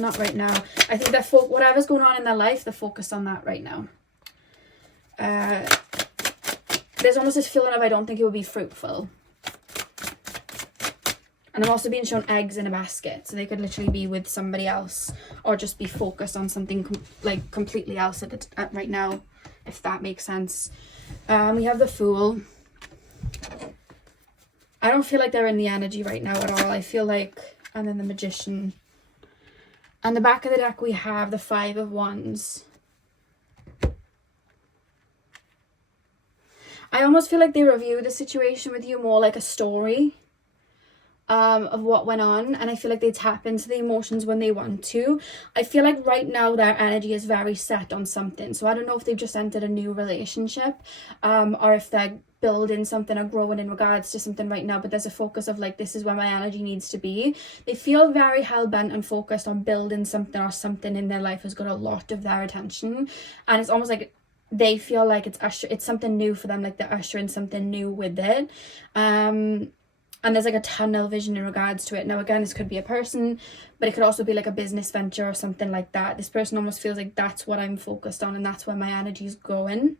Not right now. I think that whatever's going on in their life, they're focused on that right now. There's almost this feeling of, I don't think it would be fruitful. And I'm also being shown eggs in a basket. So they could literally be with somebody else, or just be focused on something completely else at right now, if that makes sense. We have the Fool. I don't feel like they're in the energy right now at all. I feel like, and then the Magician. On the back of the deck, we have the Five of Wands. I almost feel like they review the situation with you more like a story of what went on, and I feel like they tap into the emotions when they want to. I feel like right now their energy is very set on something, so I don't know if they've just entered a new relationship, or if they're building something or growing in regards to something right now, but there's a focus of like, this is where my energy needs to be. They feel very hell-bent and focused on building something, or something in their life has got a lot of their attention, and it's almost like they feel like it's something new for them, like they're ushering something new with it. And there's like a tunnel vision in regards to it. Now, again, this could be a person, but it could also be like a business venture or something like that. This person almost feels like that's what I'm focused on, and that's where my energy is going.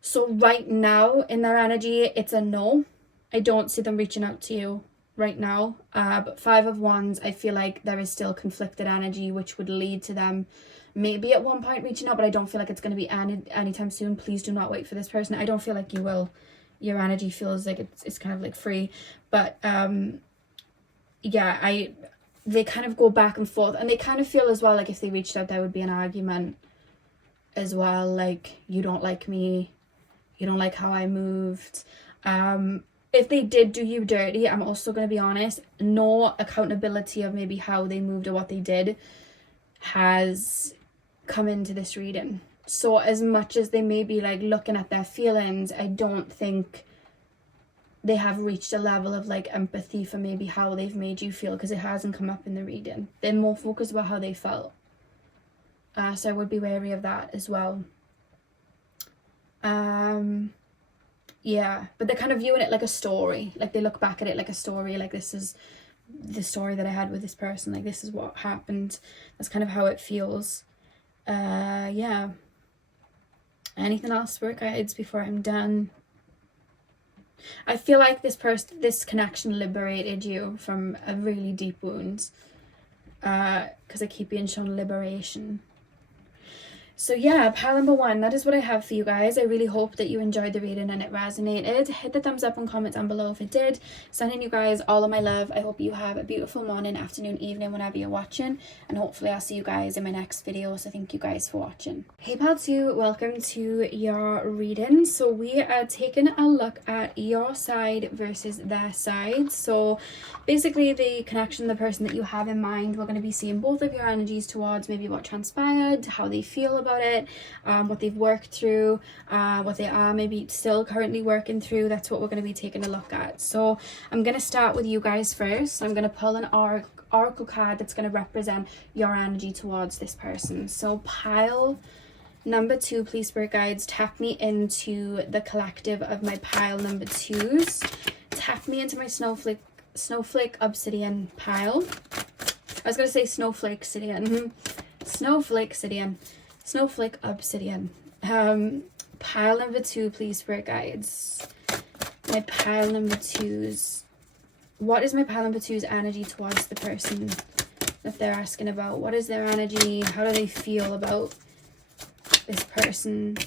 So right now in their energy, it's a no. I don't see them reaching out to you right now. But Five of Wands, I feel like there is still conflicted energy, which would lead to them maybe at one point reaching out, but I don't feel like it's going to be anytime soon. Please do not wait for this person. I don't feel like you will. Your energy feels like it's kind of like free. But yeah, they kind of go back and forth, and they kind of feel as well like if they reached out there would be an argument as well, like you don't like me, you don't like how I moved. If they did do you dirty, I'm also going to be honest, no accountability of maybe how they moved or what they did has come into this reading. So as much as they may be like looking at their feelings, I don't think they have reached a level of like empathy for maybe how they've made you feel, because it hasn't come up in the reading. They're more focused about how they felt. So I would be wary of that as well. Yeah, but they're kind of viewing it like a story. Like they look back at it like a story, like this is the story that I had with this person, like this is what happened. That's kind of how it feels. Yeah. Anything else for guides before I'm done? I feel like this connection liberated you from a really deep wound. Because I keep being shown liberation. So yeah, pile number 1, that is what I have for you guys. I really hope that you enjoyed the reading and it resonated. Hit the thumbs up and comment down below if it did. Sending you guys all of my love. I hope you have a beautiful morning, afternoon, evening, whenever you're watching. And hopefully I'll see you guys in my next video. So thank you guys for watching. Hey pal 2, welcome to your reading. So we are taking a look at your side versus their side. So basically the connection, the person that you have in mind, we're going to be seeing both of your energies towards maybe what transpired, how they feel about it, what they've worked through, what they are maybe still currently working through. That's what we're going to be taking a look at. So I'm going to start with you guys first. I'm going to pull an oracle card that's going to represent your energy towards this person. So pile number 2, please spirit guides, tap me into the collective of my pile number 2s. Tap me into my snowflake obsidian pile. I was going to say snowflake obsidian. Snowflake obsidian. Pile number 2, please spirit guides. My pile number 2s. What is my pile number 2's energy towards the person that they're asking about? What is their energy? How do they feel about this person?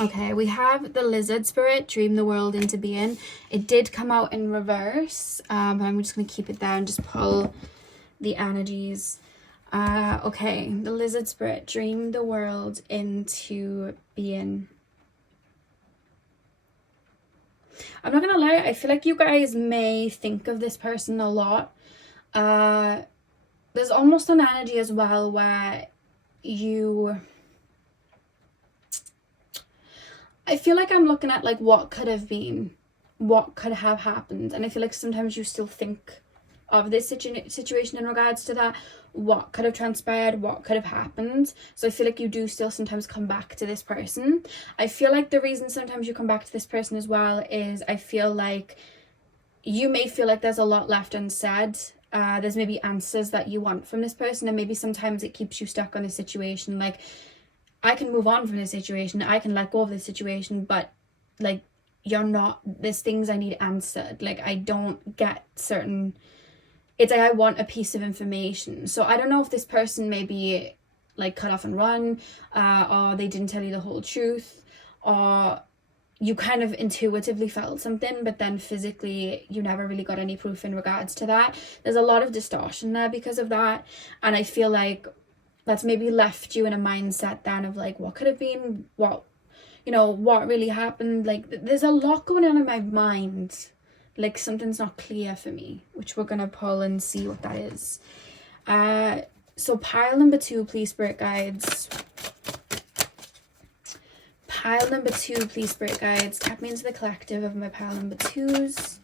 Okay, we have the lizard spirit, dream the world into being. It did come out in reverse, but I'm just going to keep it there and just pull the energies. Okay, the lizard spirit, dream the world into being. I'm not gonna lie, I feel like you guys may think of this person a lot. There's almost an energy as well where I feel like I'm looking at like what could have been, what could have happened, and I feel like sometimes you still think of this situation in regards to that, what could have transpired, what could have happened. So I feel like you do still sometimes come back to this person. I feel like the reason sometimes you come back to this person as well is I feel like you may feel like there's a lot left unsaid. There's maybe answers that you want from this person, and maybe sometimes it keeps you stuck on a situation. Like, I can move on from this situation, I can let go of this situation, but like, you're not, there's things I need answered. Like, I don't get certain, it's like I want a piece of information. So I don't know if this person maybe like cut off and run, or they didn't tell you the whole truth, or you kind of intuitively felt something, but then physically you never really got any proof in regards to that. There's a lot of distortion there because of that, and I feel like that's maybe left you in a mindset then of like, what could have been, what, you know, what really happened. Like, there's a lot going on in my mind. Like, something's not clear for me, which we're gonna pull and see what that is. So pile number 2, please spirit guides. Pile number 2, please spirit guides, tap me into the collective of my pile number 2s.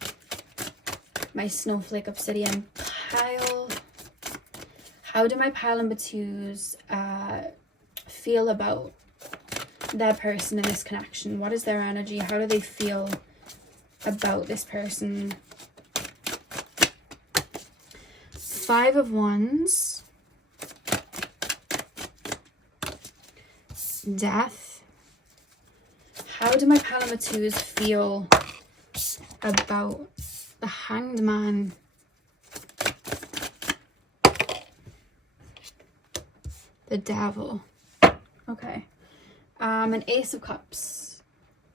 My snowflake obsidian pile. How do my pile number 2s feel about their person in this connection? What is their energy? How do they feel about this person? 5 of Wands, Death. How do my pile number 2s feel about the Hanged Man, the Devil. Okay. An Ace of Cups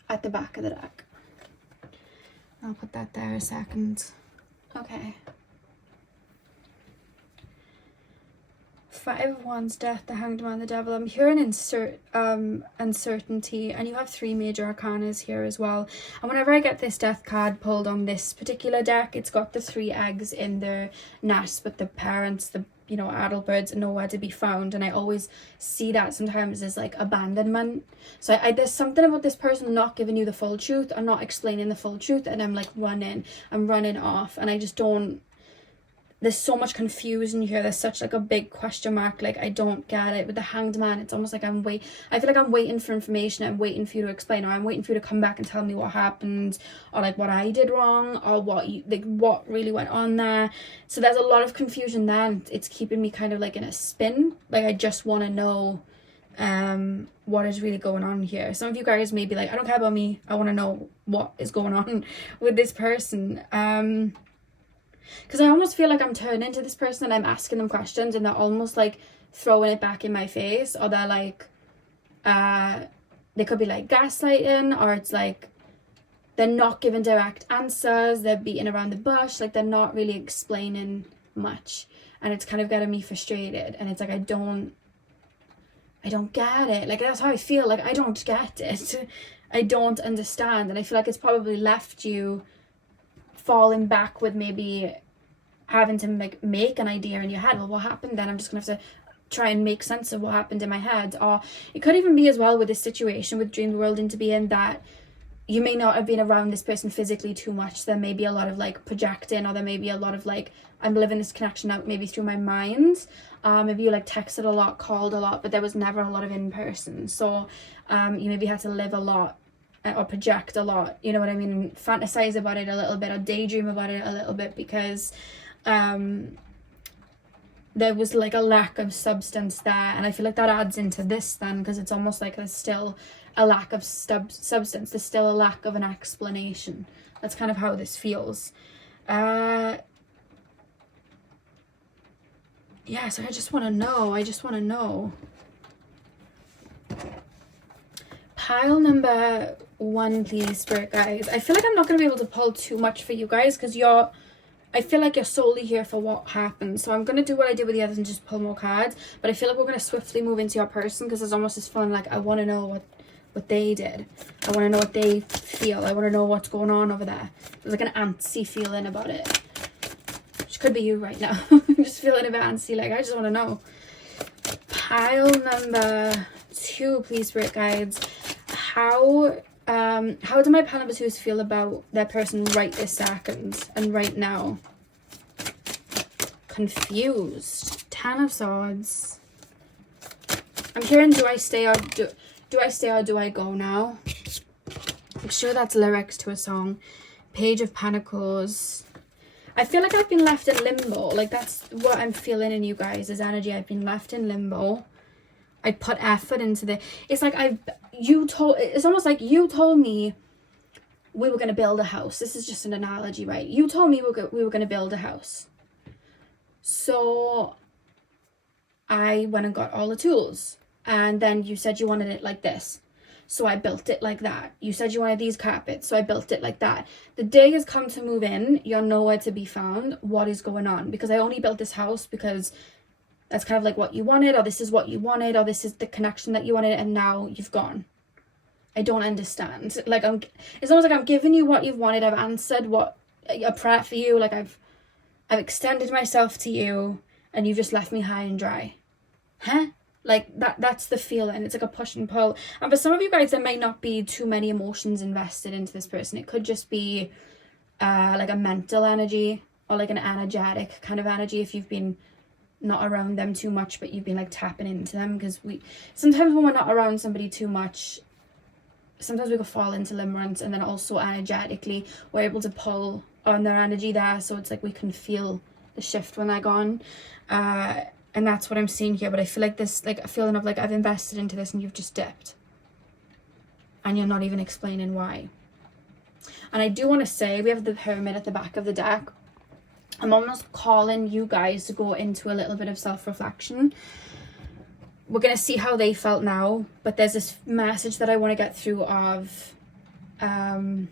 at the back of the deck. I'll put that there a second. Okay. Five of Wands, Death, the Hanged Man, the Devil. I'm hearing uncertainty, and you have 3 major arcanas here as well. And whenever I get this Death card pulled on this particular deck, it's got the 3 eggs in the nest, but the parents, the adult birds, are nowhere to be found. And I always see that sometimes as like abandonment. So there's something about this person not giving you the full truth or not explaining the full truth, and I'm running off, and I just don't. There's so much confusion here. There's such like a big question mark. Like, I don't get it. With the Hanged Man, it's almost like I feel like I'm waiting for information. I'm waiting for you to explain, or I'm waiting for you to come back and tell me what happened, or like what I did wrong, or what really went on there. So there's a lot of confusion there, and it's keeping me kind of like in a spin. Like, I just want to know what is really going on here. Some of you guys may be like, I don't care about me. I want to know what is going on with this person. Because I almost feel like I'm turning to this person and I'm asking them questions, and they're almost like throwing it back in my face, or they're like, they could be like gaslighting, or it's like they're not giving direct answers, they're beating around the bush, like they're not really explaining much, and it's kind of getting me frustrated. And it's like, I don't get it. Like, that's how I feel. Like, I don't get it. I don't understand. And I feel like it's probably left you falling back with maybe having to make an idea in your head. Well, what happened then? I'm just gonna have to try and make sense of what happened in my head. Or it could even be as well with this situation with Dream the World into Being, that you may not have been around this person physically too much. There may be a lot of like projecting, or there may be a lot of like, I'm living this connection out maybe through my mind. Maybe you like texted a lot, called a lot, but there was never a lot of in person. So you maybe had to live a lot, or project a lot, you know what I mean, and fantasize about it a little bit, or daydream about it a little bit, because there was like a lack of substance there. And I feel like that adds into this then, because it's almost like there's still a lack of substance, there's still a lack of an explanation. That's kind of how this feels. Yeah, so I just want to know. Pile number 1, please, Spirit guys. I feel like I'm not going to be able to pull too much for you guys, because I feel like you're solely here for what happened. So I'm going to do what I did with the others and just pull more cards. But I feel like we're going to swiftly move into your person, because there's almost this feeling like I want to know what they did. I want to know what they feel. I want to know what's going on over there. There's like an antsy feeling about it. Which could be you right now. I'm just feeling a bit antsy. Like, I just want to know. Pile number 2, please, Spirit guides. How do my pile number 2s feel about their person right this second and right now? Confused. 10 of Swords. I'm hearing, do I stay or do I go now? I'm sure that's lyrics to a song. Page of Pentacles. I feel like I've been left in limbo. Like, that's what I'm feeling in you guys' energy. I've been left in limbo. I put effort into the. It's like it's almost like you told me we were going to build a house. This is just an analogy, right? You told me we were going to build a house. So I went and got all the tools. And then you said you wanted it like this. So I built it like that. You said you wanted these carpets. So I built it like that. The day has come to move in. You're nowhere to be found. What is going on? Because I only built this house because that's kind of like what you wanted, or this is what you wanted, or this is the connection that you wanted, and now you've gone. I don't understand. Like, it's almost like I'm giving you what you've wanted. I've answered a prayer for you. Like, I've extended myself to you, and you've just left me high and dry. Huh? Like, that's the feeling. It's like a push and pull. And for some of you guys, there might not be too many emotions invested into this person. It could just be like a mental energy, or like an energetic kind of energy, if you've been not around them too much, but you've been like tapping into them. Because sometimes when we're not around somebody too much, sometimes we could fall into limerence, and then also energetically we're able to pull on their energy there. So it's like we can feel the shift when they're gone. And that's what I'm seeing here. But I feel like this, like a feeling of like, I've invested into this and you've just dipped. And you're not even explaining why. And I do want to say, we have the Hermit at the back of the deck. I'm almost calling you guys to go into a little bit of self-reflection. We're going to see how they felt now, but there's this message that I want to get through of, help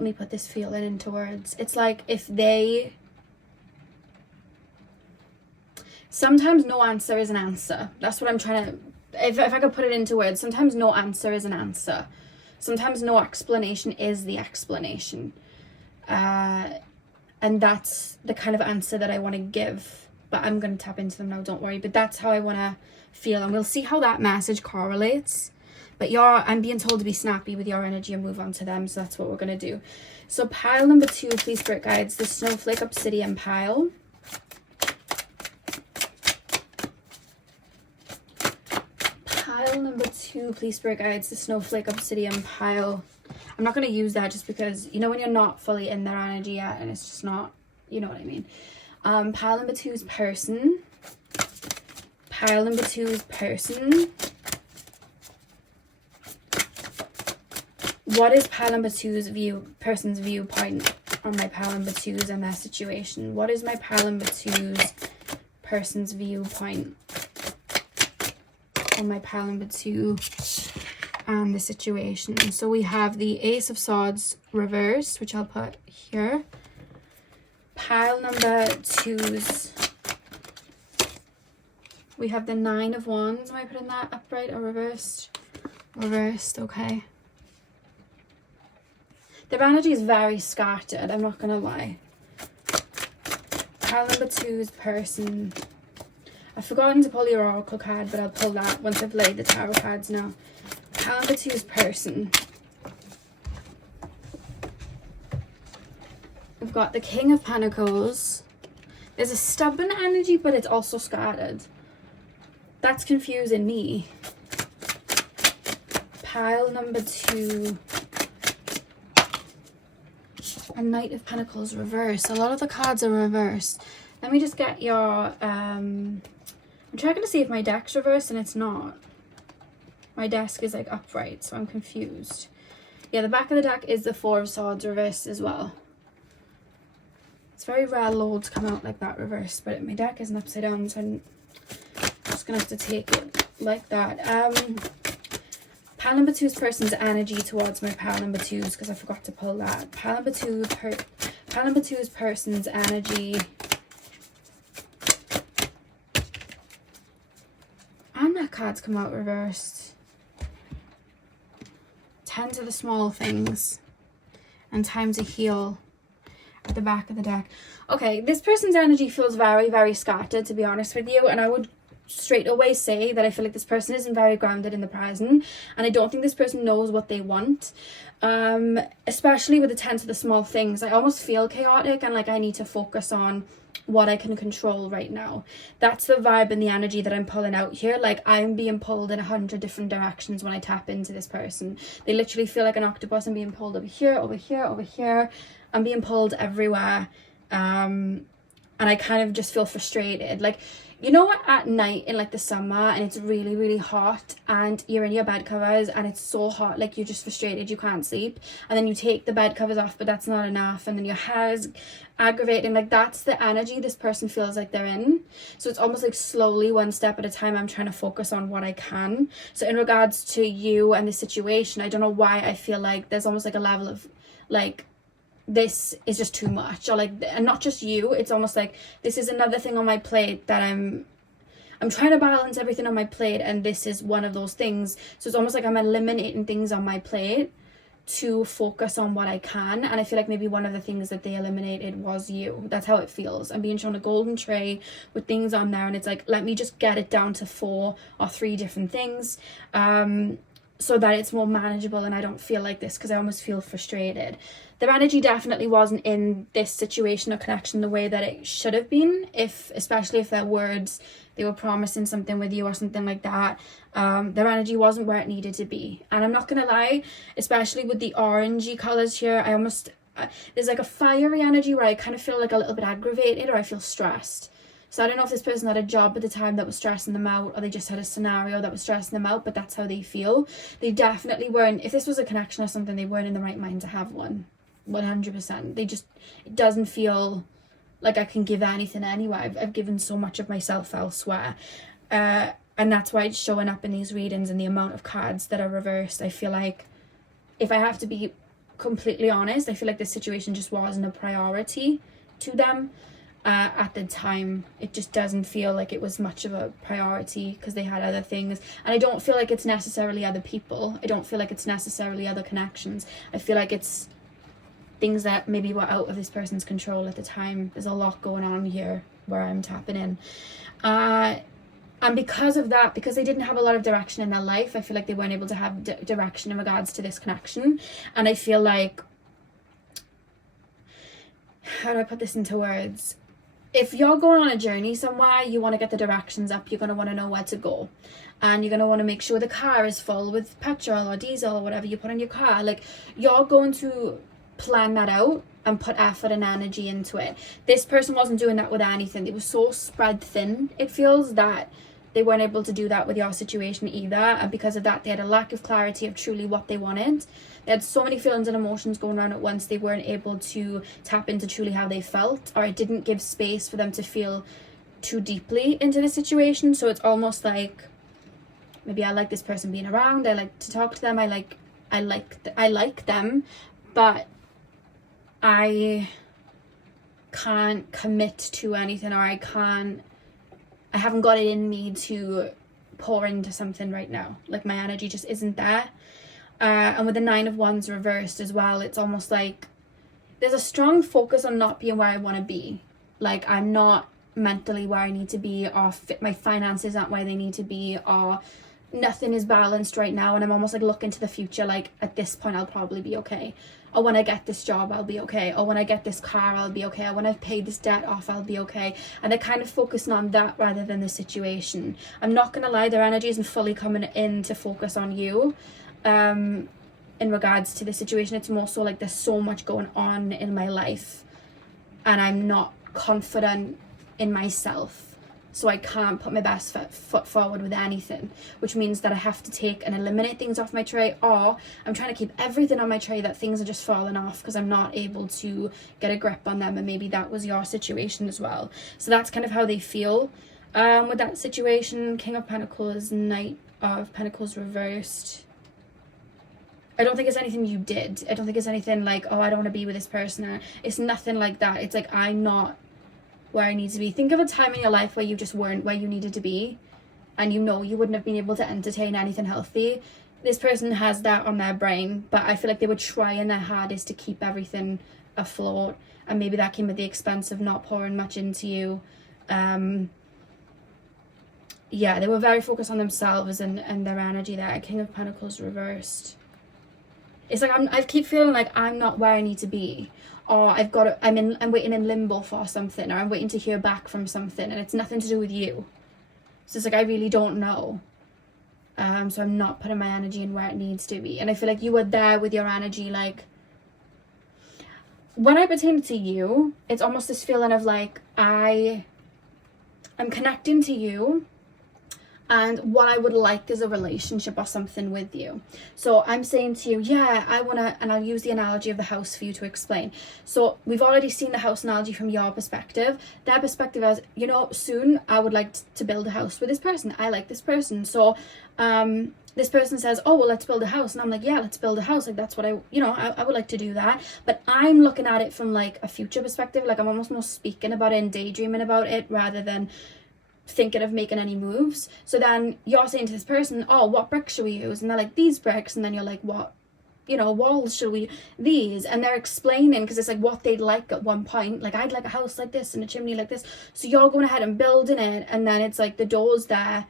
me put this feeling into words. It's like if they, sometimes no answer is an answer. That's what I'm trying to, if I could put it into words, sometimes no answer is an answer. Sometimes no explanation is the explanation. And that's the kind of answer that I want to give, but I'm going to tap into them now, don't worry. But that's how I want to feel, and we'll see how that message correlates. But I'm being told to be snappy with your energy and move on to them, so that's what we're going to do. So pile number 2, please, Spirit Guides, the Snowflake Obsidian pile. Pile number 2, please, Spirit Guides, the Snowflake Obsidian pile. I'm not going to use that just because, you know, when you're not fully in their energy yet and it's just not, you know what I mean. Pile number 2 is person. Pile number 2 is person. What is pile number 2's person's viewpoint on my pile number 2's and their situation? What is my pile number 2's person's viewpoint on my pile number 2 and the situation? So we have the Ace of Swords reversed, which I'll put here. Pile number 2's, we have the 9 of Wands. Am I putting that upright or reversed? Reversed, okay. Their energy is very scattered, I'm not gonna lie. Pile number 2's person. I've forgotten to pull your oracle card, but I'll pull that once I've laid the tarot cards now. Pile number 2's person. We've got the King of Pentacles. There's a stubborn energy, but it's also scattered. That's confusing me. Pile number 2. A Knight of Pentacles reversed. A lot of the cards are reversed. Let me just get your, I'm checking to see if my deck's reversed and it's not. My desk is like upright, so I'm confused. Yeah, the back of the deck is the 4 of Swords reversed as well. It's very rare lords come out like that reversed, but my deck isn't upside down, so I'm just gonna have to take it like that. Pile number 2's person's energy towards my pile number 2's, because I forgot to pull that. Pile number 2's person's energy. And that card's come out reversed. Tend to the small things. And time to heal at the back of the deck. Okay, this person's energy feels very, very scattered, to be honest with you. And I would straight away say that I feel like this person isn't very grounded in the present, and I don't think this person knows what they want, especially with the 10 to the small things. I almost feel chaotic and like I need to focus on what I can control right now. That's the vibe and the energy that I'm pulling out here. Like I'm being pulled in 100 different directions when I tap into this person. They literally feel like an octopus. I'm being pulled over here, over here, over here. I'm being pulled everywhere, and I kind of just feel frustrated. Like, you know, at night in like the summer and it's really, really hot and you're in your bed covers and it's so hot, like you're just frustrated, you can't sleep, and then you take the bed covers off, but that's not enough, and then your hair's aggravating. Like that's the energy this person feels like they're in. So it's almost like slowly, one step at a time, I'm trying to focus on what I can. So in regards to you and the situation, I don't know why I feel like there's almost like a level of like, this is just too much, or like, and not just you, it's almost like this is another thing on my plate that I'm trying to balance everything on my plate, and this is one of those things. So it's almost like I'm eliminating things on my plate to focus on what I can, and I feel like maybe one of the things that they eliminated was you. That's how it feels. I'm being shown a golden tray with things on there, and it's like, let me just get it down to 4 or 3 different things, so that it's more manageable and I don't feel like this, because I almost feel frustrated. Their energy definitely wasn't in this situation or connection the way that it should have been, especially if their words, they were promising something with you or something like that. Their energy wasn't where it needed to be. And I'm not gonna lie, especially with the orangey colors here, I almost, there's like a fiery energy where I kind of feel like a little bit aggravated, or I feel stressed. So I don't know if this person had a job at the time that was stressing them out, or they just had a scenario that was stressing them out, but that's how they feel. They definitely weren't, if this was a connection or something, they weren't in the right mind to have one. 100%. They just, it doesn't feel like I can give anything anywhere. I've given so much of myself elsewhere. And that's why it's showing up in these readings and the amount of cards that are reversed. I feel like, if I have to be completely honest, I feel like this situation just wasn't a priority to them at the time. It just doesn't feel like it was much of a priority because they had other things. And I don't feel like it's necessarily other people. I don't feel like it's necessarily other connections. I feel like it's things that maybe were out of this person's control at the time. There's a lot going on here where I'm tapping in. And because of that, because they didn't have a lot of direction in their life, I feel like they weren't able to have direction in regards to this connection. And I feel like, how do I put this into words? If you're going on a journey somewhere, you want to get the directions up. You're going to want to know where to go. And you're going to want to make sure the car is full with petrol or diesel or whatever you put in your car. Like, you're going to plan that out and put effort and energy into it. This person wasn't doing that with anything. They were so spread thin, it feels, that they weren't able to do that with your situation either. And because of that, they had a lack of clarity of truly what they wanted. They had so many feelings and emotions going around at once, they weren't able to tap into truly how they felt, or it didn't give space for them to feel too deeply into the situation. So it's almost like, maybe I like this person being around, I like to talk to them, I like them, but I can't commit to anything, or I haven't got it in me to pour into something right now. Like, my energy just isn't there. And with the 9 of Wands reversed as well, it's almost like there's a strong focus on not being where I want to be. Like, I'm not mentally where I need to be, or my finances aren't where they need to be, or nothing is balanced right now. And I'm almost like looking to the future, like, at this point I'll probably be okay. Or when I get this job, I'll be okay. Or when I get this car, I'll be okay. Or when I've paid this debt off, I'll be okay. And they're kind of focusing on that rather than the situation. I'm not going to lie, their energy isn't fully coming in to focus on you. In regards to the situation, it's more so like there's so much going on in my life. And I'm not confident in myself. So I can't put my best foot forward with anything, which means that I have to take and eliminate things off my tray, or I'm trying to keep everything on my tray that things are just falling off because I'm not able to get a grip on them. And maybe that was your situation as well. So that's kind of how they feel with that situation. King of Pentacles, Knight of Pentacles reversed. I don't think it's anything you did. I don't think it's anything like, oh, I don't want to be with this person. It's nothing like that. It's like, I'm not where I need to be. Think of a time in your life where you just weren't where you needed to be, and you know you wouldn't have been able to entertain anything healthy. This person has that on their brain, but I feel like they were trying their hardest to keep everything afloat, and maybe that came at the expense of not pouring much into you. Yeah, they were very focused on themselves and their energy there. King of Pentacles reversed. It's like I keep feeling like I'm not where I need to be, or I'm waiting in limbo for something, or I'm waiting to hear back from something, and it's nothing to do with you. So it's like, I really don't know. So I'm not putting my energy in where it needs to be. And I feel like you were there with your energy. Like, when I pertain to you, it's almost this feeling of like, I'm connecting to you, and what I would like is a relationship or something with you. So I'm saying to you, yeah, I want to, and I'll use the analogy of the house for you to explain. So we've already seen the house analogy from your perspective. Their perspective is, you know, soon I would like to build a house with this person. I like this person. So this person says, oh, well, let's build a house. And I'm like, yeah, let's build a house. Like, that's what I would like to do that. But I'm looking at it from like a future perspective. Like, I'm almost more speaking about it and daydreaming about it rather than thinking of making any moves. So then you're saying to this person, oh, what bricks should we use? And they're like, these bricks. And then you're like, what, walls should we, these? And they're explaining, because it's like what they'd like at one point. Like, I'd like a house like this and a chimney like this. So you're going ahead and building it, and then it's like the door's there,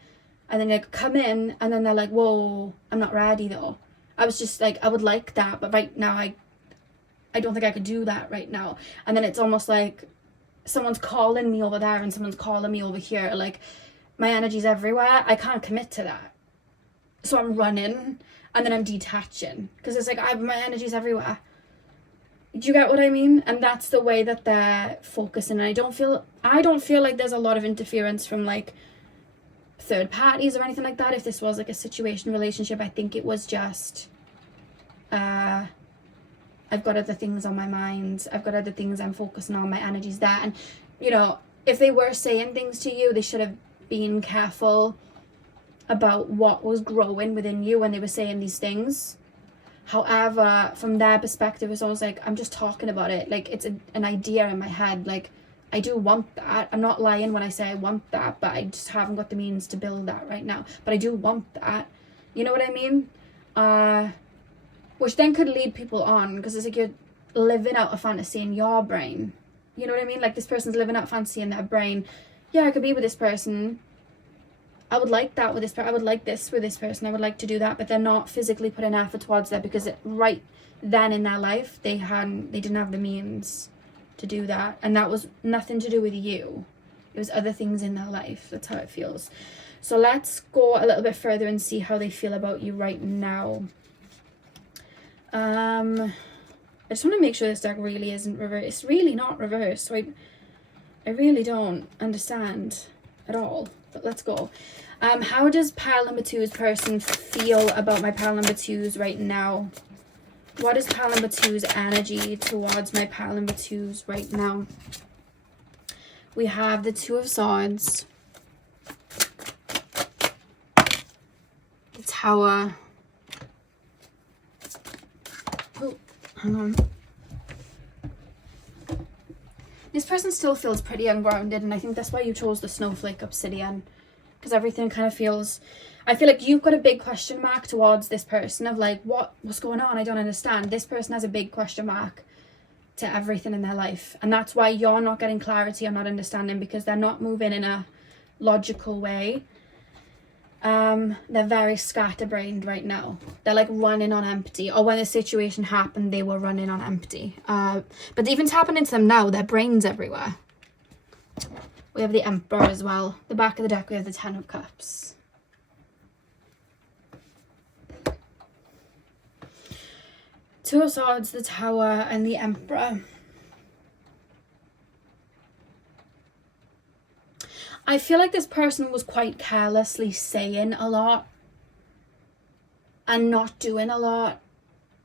and then you come in, and then they're like, whoa, I'm not ready though. I was just like, I would like that, but right now I don't think I could do that right now. And then it's almost like someone's calling me over there and someone's calling me over here. Like, my energy's everywhere. I can't commit to that. So I'm running, and then I'm detaching, because it's like my energy's everywhere. Do you get what I mean? And that's the way that they're focusing. And I don't feel like there's a lot of interference from like third parties or anything like that. If this was like a situation relationship, I think it was just I've got other things on my mind, I've got other things I'm focusing on, my energy's there. And you know, if they were saying things to you, they should have been careful about what was growing within you when they were saying these things. However, from their perspective, it's almost like, I'm just talking about it, like it's an idea in my head. Like, I do want that. I'm not lying when I say I want that, but I just haven't got the means to build that right now. But I do want that. You know what I mean? Which then could lead people on, because it's like you're living out a fantasy in your brain. You know what I mean? Like, this person's living out fantasy in their brain. Yeah, I could be with this person. I would like that with this person. I would like this with this person. I would like to do that, but they're not physically putting effort towards that, because right then in their life, they didn't have the means to do that. And that was nothing to do with you. It was other things in their life. That's how it feels. So let's go a little bit further and see how they feel about you right now. I just want to make sure this deck really isn't reversed. It's really not reversed, so I really don't understand at all. But let's go. How does pile number 2's person feel about my pile number 2's right now? What is pile number 2's energy towards my pile number 2's right now? We have the Two of Swords, the Tower. Oh, hang on. This person still feels pretty ungrounded, and I think that's why you chose the Snowflake Obsidian. Because everything kind of feels... I feel like you've got a big question mark towards this person of like, what's going on? I don't understand. This person has a big question mark to everything in their life. And that's why you're not getting clarity or not understanding, because they're not moving in a logical way. They're very scatterbrained right now. They're like running on empty. Or when the situation happened, they were running on empty. But even happening to them now, their brain's everywhere. We have the Emperor as well. The back of the deck, we have the Ten of Cups. Two of Swords, the Tower, and the Emperor. I feel like this person was quite carelessly saying a lot and not doing a lot.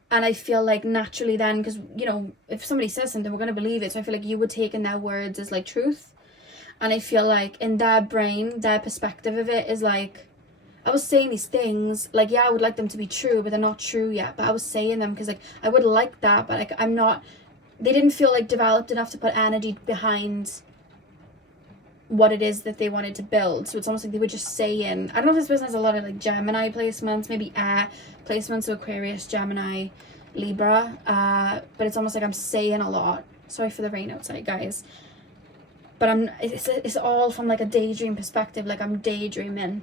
And I feel like naturally then, because, you know, if somebody says something, we're going to believe it. So I feel like you were taking their words as like truth. And I feel like in their brain, their perspective of it is like, I was saying these things, like, yeah, I would like them to be true, but they're not true yet. But I was saying them because, like, I would like that, but, like, I'm not, they didn't feel, like, developed enough to put energy behind what it is that they wanted to build. So it's almost like they were just saying, I don't know if this person has a lot of, like, Gemini placements, maybe air placements, so Aquarius, Gemini, Libra. But it's almost like I'm saying a lot. Sorry for the rain outside, guys. But it's all from like a daydream perspective, like I'm daydreaming.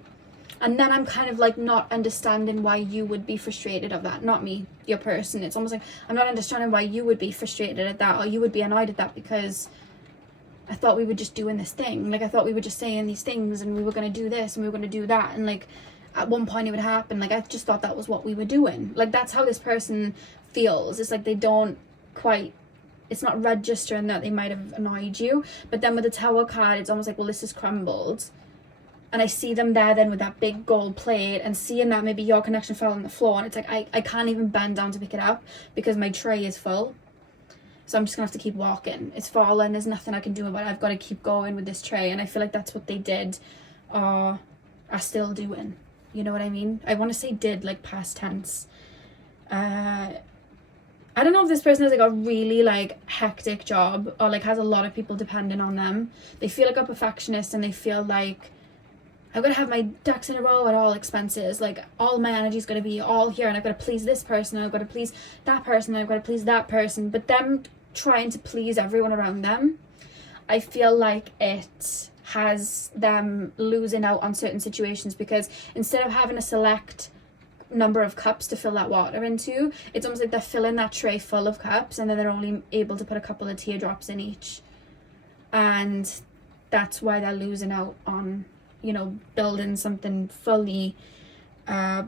And then I'm kind of like not understanding why you would be frustrated of that. Not me, your person. It's almost like I'm not understanding why you would be frustrated at that, or you would be annoyed at that, because I thought we were just doing this thing. Like, I thought we were just saying these things and we were going to do this and we were going to do that. And like at one point it would happen. Like, I just thought that was what we were doing. Like, that's how this person feels. It's like they don't quite... It's not registering that they might have annoyed you. But then with the Tower card, it's almost like, well, this is crumbled. And I see them there then with that big gold plate, and seeing that maybe your connection fell on the floor. And it's like, I can't even bend down to pick it up because my tray is full. So I'm just going to have to keep walking. It's fallen. There's nothing I can do about it. I've got to keep going with this tray. And I feel like that's what they did or are still doing. You know what I mean? I want to say did, like past tense. I don't know if this person has like a really like hectic job or like has a lot of people depending on them. They feel like a perfectionist and they feel like I've got to have my ducks in a row at all expenses. Like all my energy is going to be all here, and I've got to please this person, and I've got to please that person, and I've got to please that person. But them trying to please everyone around them, I feel like it has them losing out on certain situations, because instead of having a select number of cups to fill that water into, it's almost like they're filling that tray full of cups and then they're only able to put a couple of teardrops in each, and that's why they're losing out on, you know, building something fully,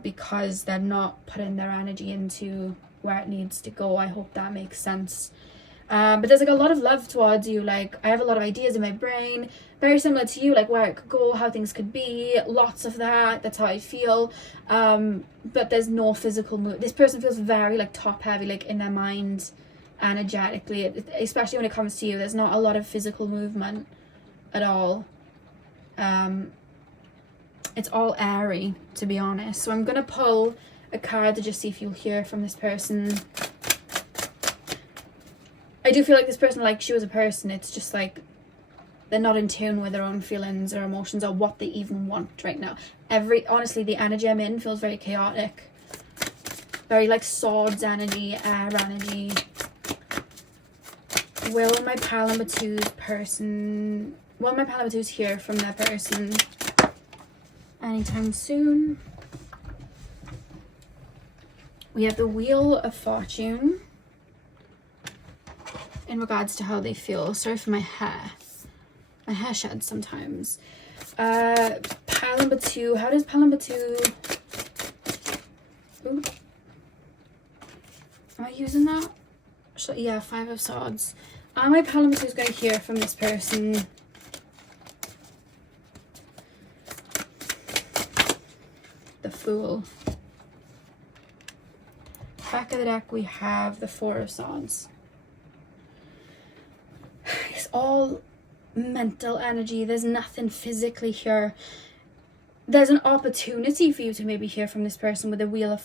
because they're not putting their energy into where it needs to go. I hope that makes sense. But there's like a lot of love towards you. Like, I have a lot of ideas in my brain, very similar to you, like where it could go, how things could be, lots of that. That's how I feel. But there's no physical move. This person feels very like top heavy, like in their mind, energetically, especially when it comes to you. There's not a lot of physical movement at all. It's all airy, to be honest. So I'm gonna pull a card to just see if you'll hear from this person. I do feel like this person likes you as a person. It's just like they're not in tune with their own feelings or emotions or what they even want right now. Honestly, the energy I'm in feels very chaotic. Very like swords energy, air energy. Will my pile number two's hear from their person anytime soon? We have the Wheel of Fortune in regards to how they feel. Sorry for my hair. My hair sheds sometimes. Pile number two. How does pile number two... Ooh. Am I using that? Yeah, 5 of Swords. My pile number two is going to hear from this person. The Fool. Back of the deck, we have the 4 of Swords. It's all mental energy. There's nothing physically here. There's an opportunity for you to maybe hear from this person with the Wheel of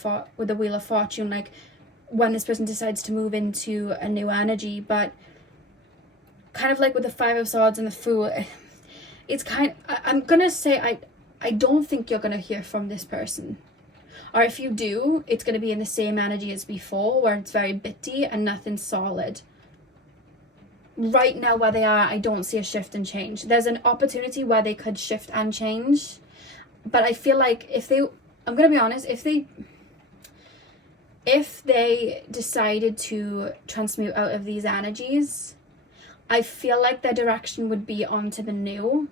Fortune, like when this person decides to move into a new energy. But kind of like with the 5 of Swords and the Fool, it's I'm gonna say I don't think you're gonna hear from this person. Or if you do, it's going to be in the same energy as before, where it's very bitty and nothing solid. Right now where they are, I don't see a shift and change. There's an opportunity where they could shift and change. But I feel like I'm going to be honest, if they decided to transmute out of these energies, I feel like their direction would be onto the new,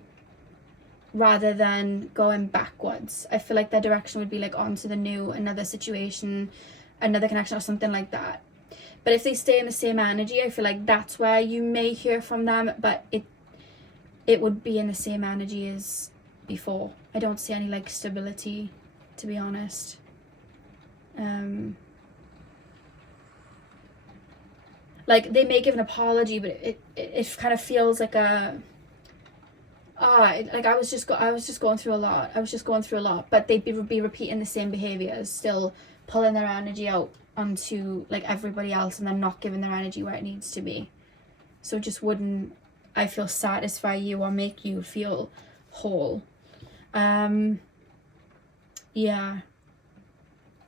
rather than going backwards. I feel like their direction would be like onto the new, another situation, another connection or something like that. But if they stay in the same energy, I feel like that's where you may hear from them, but it would be in the same energy as before. I don't see any like stability, to be honest. Like they may give an apology, but it kind of feels like like I was just going through a lot. But they'd be repeating the same behaviors, still pulling their energy out onto like everybody else, and then not giving their energy where it needs to be. So it just wouldn't, I feel, satisfy you or make you feel whole. Yeah.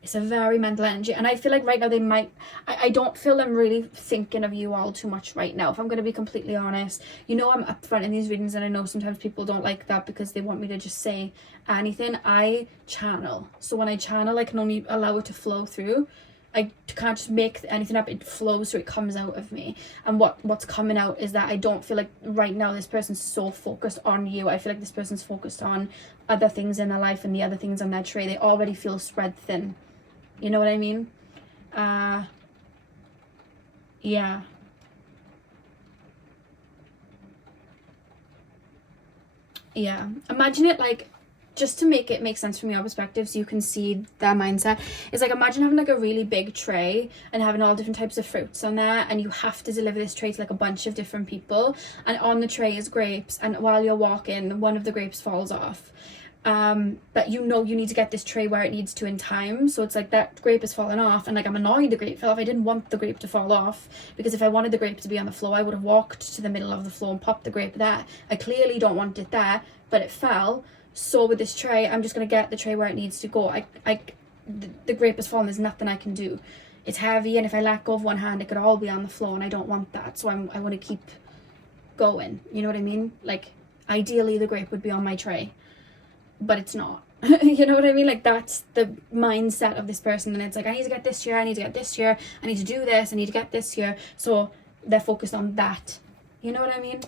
It's a very mental energy, and I feel like right now they might, I don't feel them really thinking of you all too much right now, if I'm going to be completely honest. You know, I'm upfront in these readings, and I know sometimes people don't like that because they want me to just say anything. I channel, so when I channel, I can only allow it to flow through. I can't just make anything up. It flows through, it comes out of me. And what's coming out is that I don't feel like right now this person's so focused on you. I feel like this person's focused on other things in their life and the other things on their tray. They already feel spread thin. You know what I mean? Yeah. Yeah. Imagine it like, just to make it make sense from your perspective so you can see their mindset, it's like, imagine having like a really big tray and having all different types of fruits on there, and you have to deliver this tray to like a bunch of different people, and on the tray is grapes, and while you're walking, one of the grapes falls off. But you know you need to get this tray where it needs to in time, so it's like that grape has fallen off, and like I'm annoyed the grape fell off. I didn't want the grape to fall off, because if I wanted the grape to be on the floor, I would have walked to the middle of the floor and popped the grape there. I clearly don't want it there, but it fell. So with this tray, I'm just going to get the tray where it needs to go. The grape has fallen, there's nothing I can do. It's heavy, and if I let go of one hand, it could all be on the floor, and I don't want that. So I want to keep going. You know what I mean? Like, ideally, the grape would be on my tray, but it's not. You know what I mean? Like, that's the mindset of this person, and it's like, I need to get this here, I need to get this here, I need to do this, I need to get this here. So they're focused on that. You know what I mean?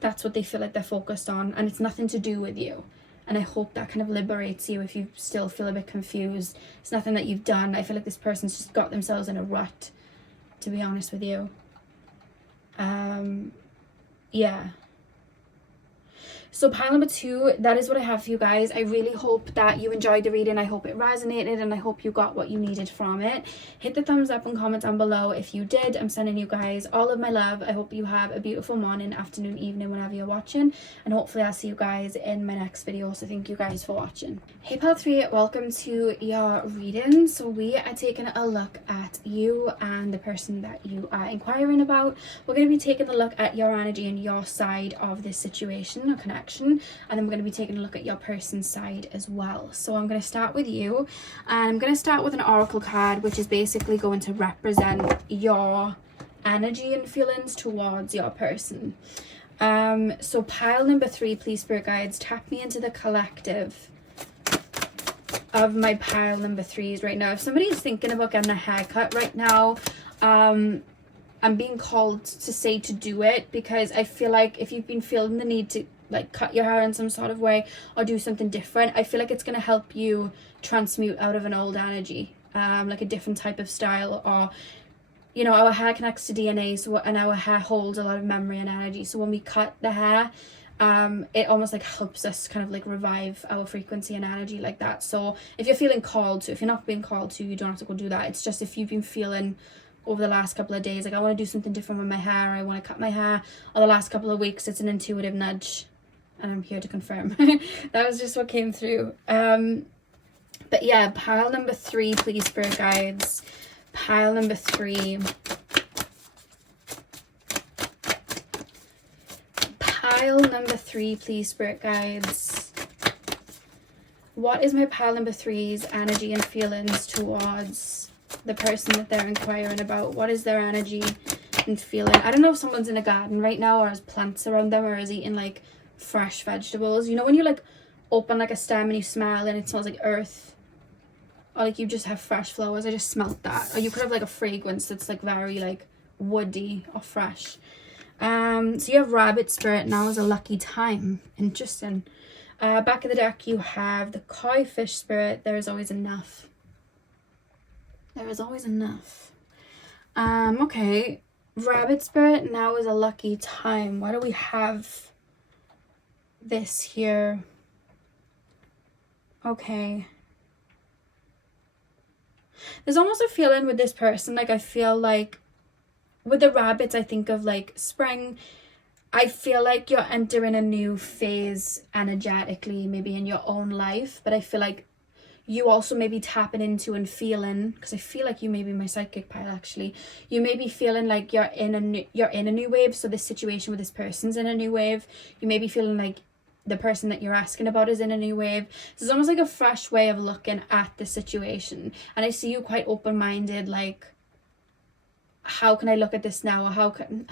That's what they feel like they're focused on, and it's nothing to do with you. And I hope that kind of liberates you if you still feel a bit confused. It's nothing that you've done. I feel like this person's just got themselves in a rut, to be honest with you. Yeah. So pile number 2, that is what I have for you guys. I really hope that you enjoyed the reading. I hope it resonated, and I hope you got what you needed from it. Hit the thumbs up and comment down below if you did. I'm sending you guys all of my love. I hope you have a beautiful morning, afternoon, evening, whenever you're watching, and hopefully I'll see you guys in my next video. So thank you guys for watching. Hey pile 3, welcome to your reading. So we are taking a look at you and the person that you are inquiring about. We're going to be taking a look at your energy and your side of this situation or connection, and then we're going to be taking a look at your person's side as well. So I'm going to start with you, and I'm going to start with an oracle card, which is basically going to represent your energy and feelings towards your person. So pile number 3, please, spirit guides, tap me into the collective of my pile number 3s right now. If somebody's thinking about getting a haircut right now, I'm being called to say to do it, because I feel like if you've been feeling the need to like cut your hair in some sort of way or do something different, I feel like it's going to help you transmute out of an old energy, like a different type of style. Or, you know, our hair connects to DNA, so, and our hair holds a lot of memory and energy, so when we cut the hair, it almost like helps us kind of like revive our frequency and energy like that. So if you're feeling called to, if you're not being called to, you don't have to go do that. It's just if you've been feeling over the last couple of days like I want to do something different with my hair, I want to cut my hair, or the last couple of weeks, it's an intuitive nudge, and I'm here to confirm. That was just what came through. But yeah, pile number 3, please, spirit guides. Pile number 3. Pile number 3, please, spirit guides. What is my pile number 3's energy and feelings towards the person that they're inquiring about? What is their energy and feeling? I don't know if someone's in a garden right now, or has plants around them, or is eating like fresh vegetables. You know when you like open like a stem and you smell and it smells like earth, or like you just have fresh flowers? I just smelled that. Or you could have like a fragrance that's like very like woody or fresh. So you have rabbit spirit. Now is a lucky time. Interesting. Back of the deck you have the koi fish spirit. There is always enough. There is always enough. Okay, rabbit spirit, now is a lucky time. Why do we have this here? Okay, there's almost a feeling with this person, like I feel like with the rabbits, I think of like spring. I feel like you're entering a new phase energetically, maybe in your own life, but I feel like you also may be tapping into and feeling, because I feel like you may be my psychic pile actually, you may be feeling like you're in a new wave. So this situation with this person's in a new wave. You may be feeling like the person that you're asking about is in a new wave. So it's almost like a fresh way of looking at the situation, and I see you quite open-minded, like how can I look at this now, or how can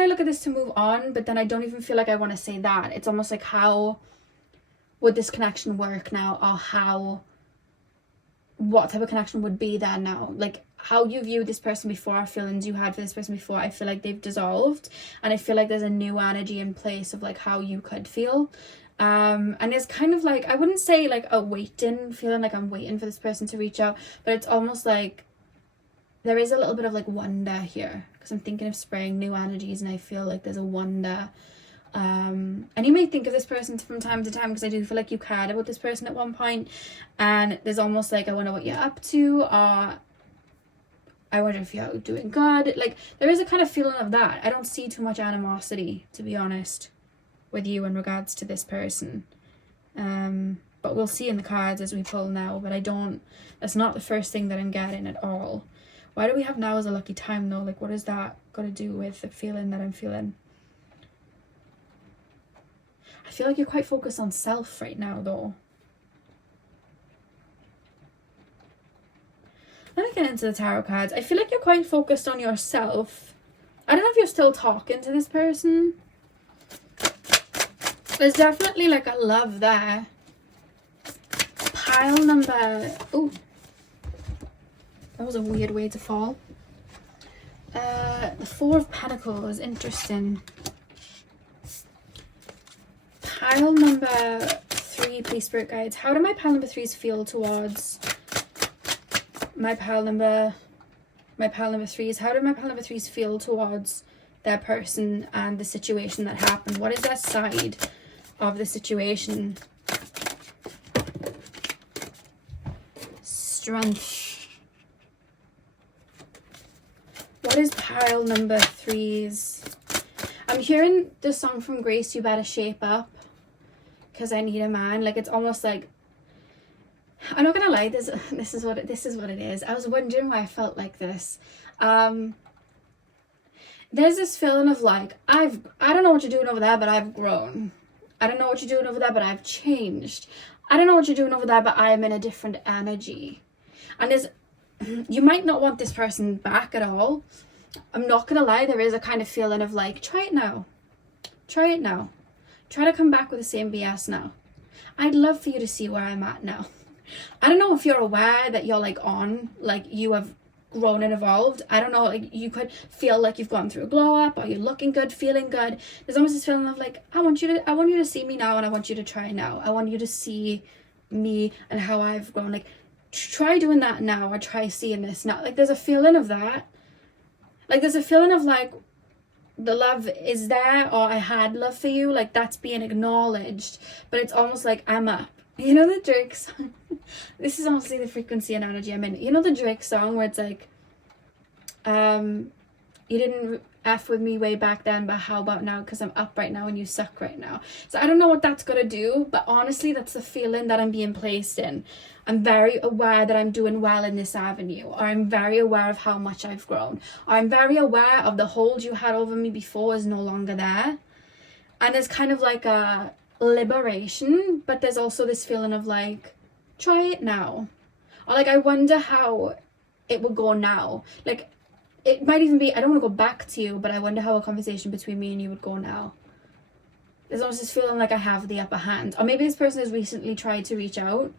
I look at this to move on? But then I don't even feel like I want to say that. It's almost like, how would this connection work now, or what type of connection would be there now? Like how you viewed this person before, feelings you had for this person before, I feel like they've dissolved, and I feel like there's a new energy in place of like how you could feel. And it's kind of like, I wouldn't say like a waiting feeling, like I'm waiting for this person to reach out, but it's almost like there is a little bit of like wonder here, because I'm thinking of spring, new energies, and I feel like there's a wonder. And you may think of this person from time to time, because I do feel like you cared about this person at one point, and there's almost like, I wonder what you're up to, or I wonder if you're doing good. Like there is a kind of feeling of that. I don't see too much animosity, to be honest, with you in regards to this person. But we'll see in the cards as we pull now, but that's not the first thing that I'm getting at all. Why do we have now as a lucky time though? Like what is that got to do with the feeling that I'm feeling? I feel like you're quite focused on self right now though. Let me get into the tarot cards. I feel like you're quite focused on yourself. I don't know if you're still talking to this person. There's definitely like a love there. Pile number... Oh, that was a weird way to fall. The Four of Pentacles. Interesting. Pile number 3, 3, please, spirit guides. How do my pile number 3s feel towards my pile number 3s? How do my pile number 3s feel towards their person and the situation that happened? What is their side of the situation? Strength. What is pile number 3s? I'm hearing the song from Grace, You Better Shape Up, because I need a man. Like, it's almost like, I'm not gonna lie, this is what it is. I was wondering why I felt like this. There's this feeling of like, I don't know what you're doing over there, but I've grown. I don't know what you're doing over there, but I've changed. I don't know what you're doing over there, but I am in a different energy. And you might not want this person back at all. I'm not gonna lie, there is a kind of feeling of like, try it now. Try it now. Try to come back with the same BS now. I'd love for you to see where I'm at now. I don't know if you're aware that you're like you have grown and evolved. I don't know, like you could feel like you've gone through a glow up, or you're looking good, feeling good. There's almost this feeling of like, I want you to see me now, and I want you to try now. I want you to see me and how I've grown. Like, try doing that now, or try seeing this now. Like, there's a feeling of that. Like, there's a feeling of like, the love is there, or I had love for you, like that's being acknowledged, but it's almost like I'm up. You know the Drake song? This is honestly the frequency and energy I'm in. You know the Drake song where it's like, you didn't F with me way back then, but how about now, because I'm up right now and you suck right now. So I don't know what that's gonna do, but honestly that's the feeling that I'm being placed in. I'm very aware that I'm doing well in this avenue, or I'm very aware of how much I've grown, or I'm very aware of the hold you had over me before is no longer there. And there's kind of like a liberation, but there's also this feeling of like, try it now. Or like, I wonder how it would go now. Like, it might even be, I don't want to go back to you, but I wonder how a conversation between me and you would go now. There's almost this feeling like I have the upper hand. Or maybe this person has recently tried to reach out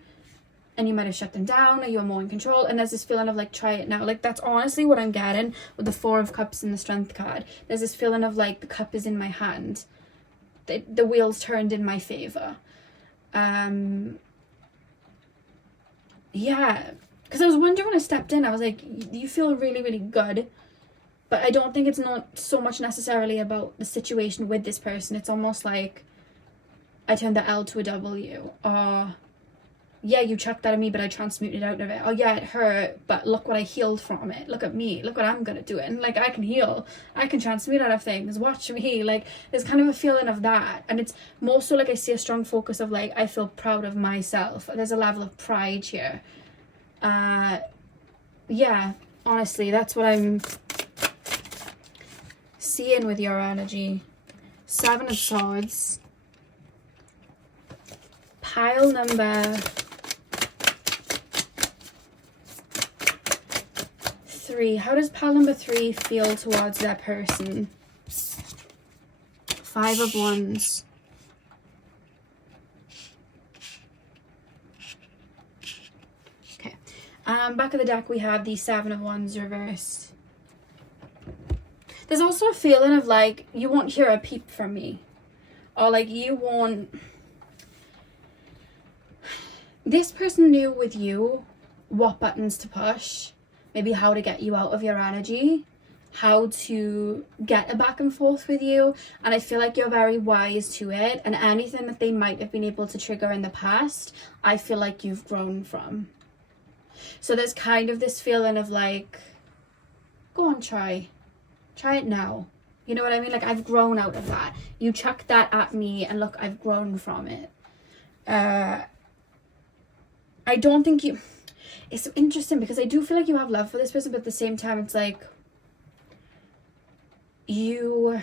and you might have shut them down, or you're more in control, and there's this feeling of like, try it now. Like, that's honestly what I'm getting with the 4 of Cups and the Strength card. There's this feeling of like, the cup is in my hand. The wheels turned in my favor. Yeah, because I was wondering when I stepped in, I was like, you feel really, really good, but I don't think it's not so much necessarily about the situation with this person. It's almost like I turned the L to a W, or yeah, you chucked that at me, but I transmuted out of it. Oh yeah, it hurt, but look what I healed from it. Look at me. Look what I'm good at doing. Like, I can heal. I can transmute out of things. Watch me. Like, there's kind of a feeling of that. And it's more so like I see a strong focus of like, I feel proud of myself. There's a level of pride here. Yeah, honestly, that's what I'm seeing with your energy. 7 of Swords. Pile number 3. How does pile number 3 feel towards that person? 5 of Wands. Okay. Back of the deck we have the 7 of Wands reversed. There's also a feeling of like, you won't hear a peep from me. Or like, you won't... This person knew with you what buttons to push. Maybe how to get you out of your energy, how to get a back and forth with you, and I feel like you're very wise to it, and anything that they might have been able to trigger in the past, I feel like you've grown from. So there's kind of this feeling of like, go on, try it now. You know what I mean? Like, I've grown out of that. You chucked that at me and look, I've grown from it. I don't think you... It's so interesting because I do feel like you have love for this person, but at the same time, it's like, you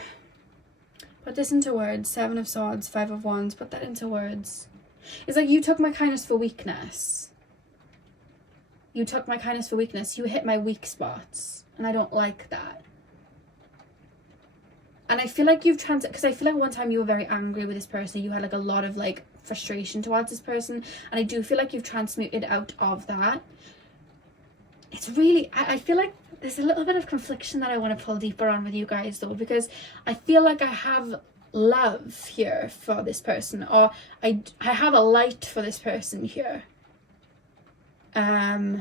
put this into words. 7 of Swords, 5 of Wands, put that into words. It's like, you took my kindness for weakness. You took my kindness for weakness. You hit my weak spots, and I don't like that. And I feel like you've because I feel like one time you were very angry with this person. You had like a lot of like frustration towards this person, and I do feel like you've transmuted out of that. It's really, I feel like there's a little bit of confliction that I want to pull deeper on with you guys though, because I feel like I have love here for this person, or I have a light for this person here. Like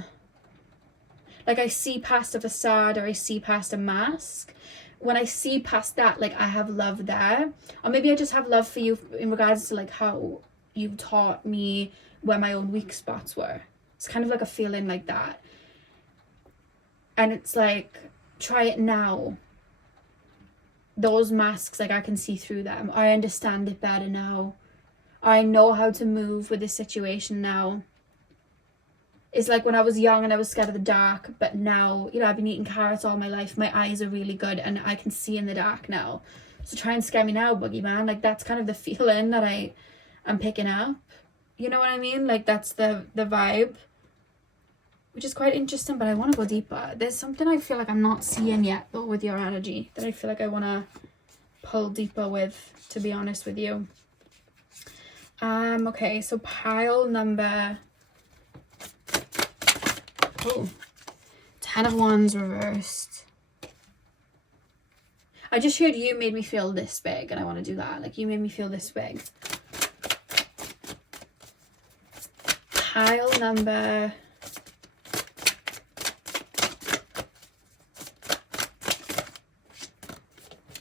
I see past a facade, or I see past a mask. When I see past that, like I have love there. Or maybe I just have love for you in regards to like how you taught me where my own weak spots were. It's kind of like a feeling like that. And it's like, try it now. Those masks, like I can see through them. I understand it better now. I know how to move with this situation now. It's like when I was young and I was scared of the dark, but now, you know, I've been eating carrots all my life. My eyes are really good and I can see in the dark now. So try and scare me now, boogeyman. Like that's kind of the feeling that I'm picking up. You know what I mean? Like that's the vibe, which is quite interesting, but I want to go deeper. There's something I feel like I'm not seeing yet though with your energy that I feel like I want to pull deeper with, to be honest with you. Okay, so pile number... Oh, 10 of Wands reversed. I just heard you made me feel this big and I want to do that. Like you made me feel this big. Pile number...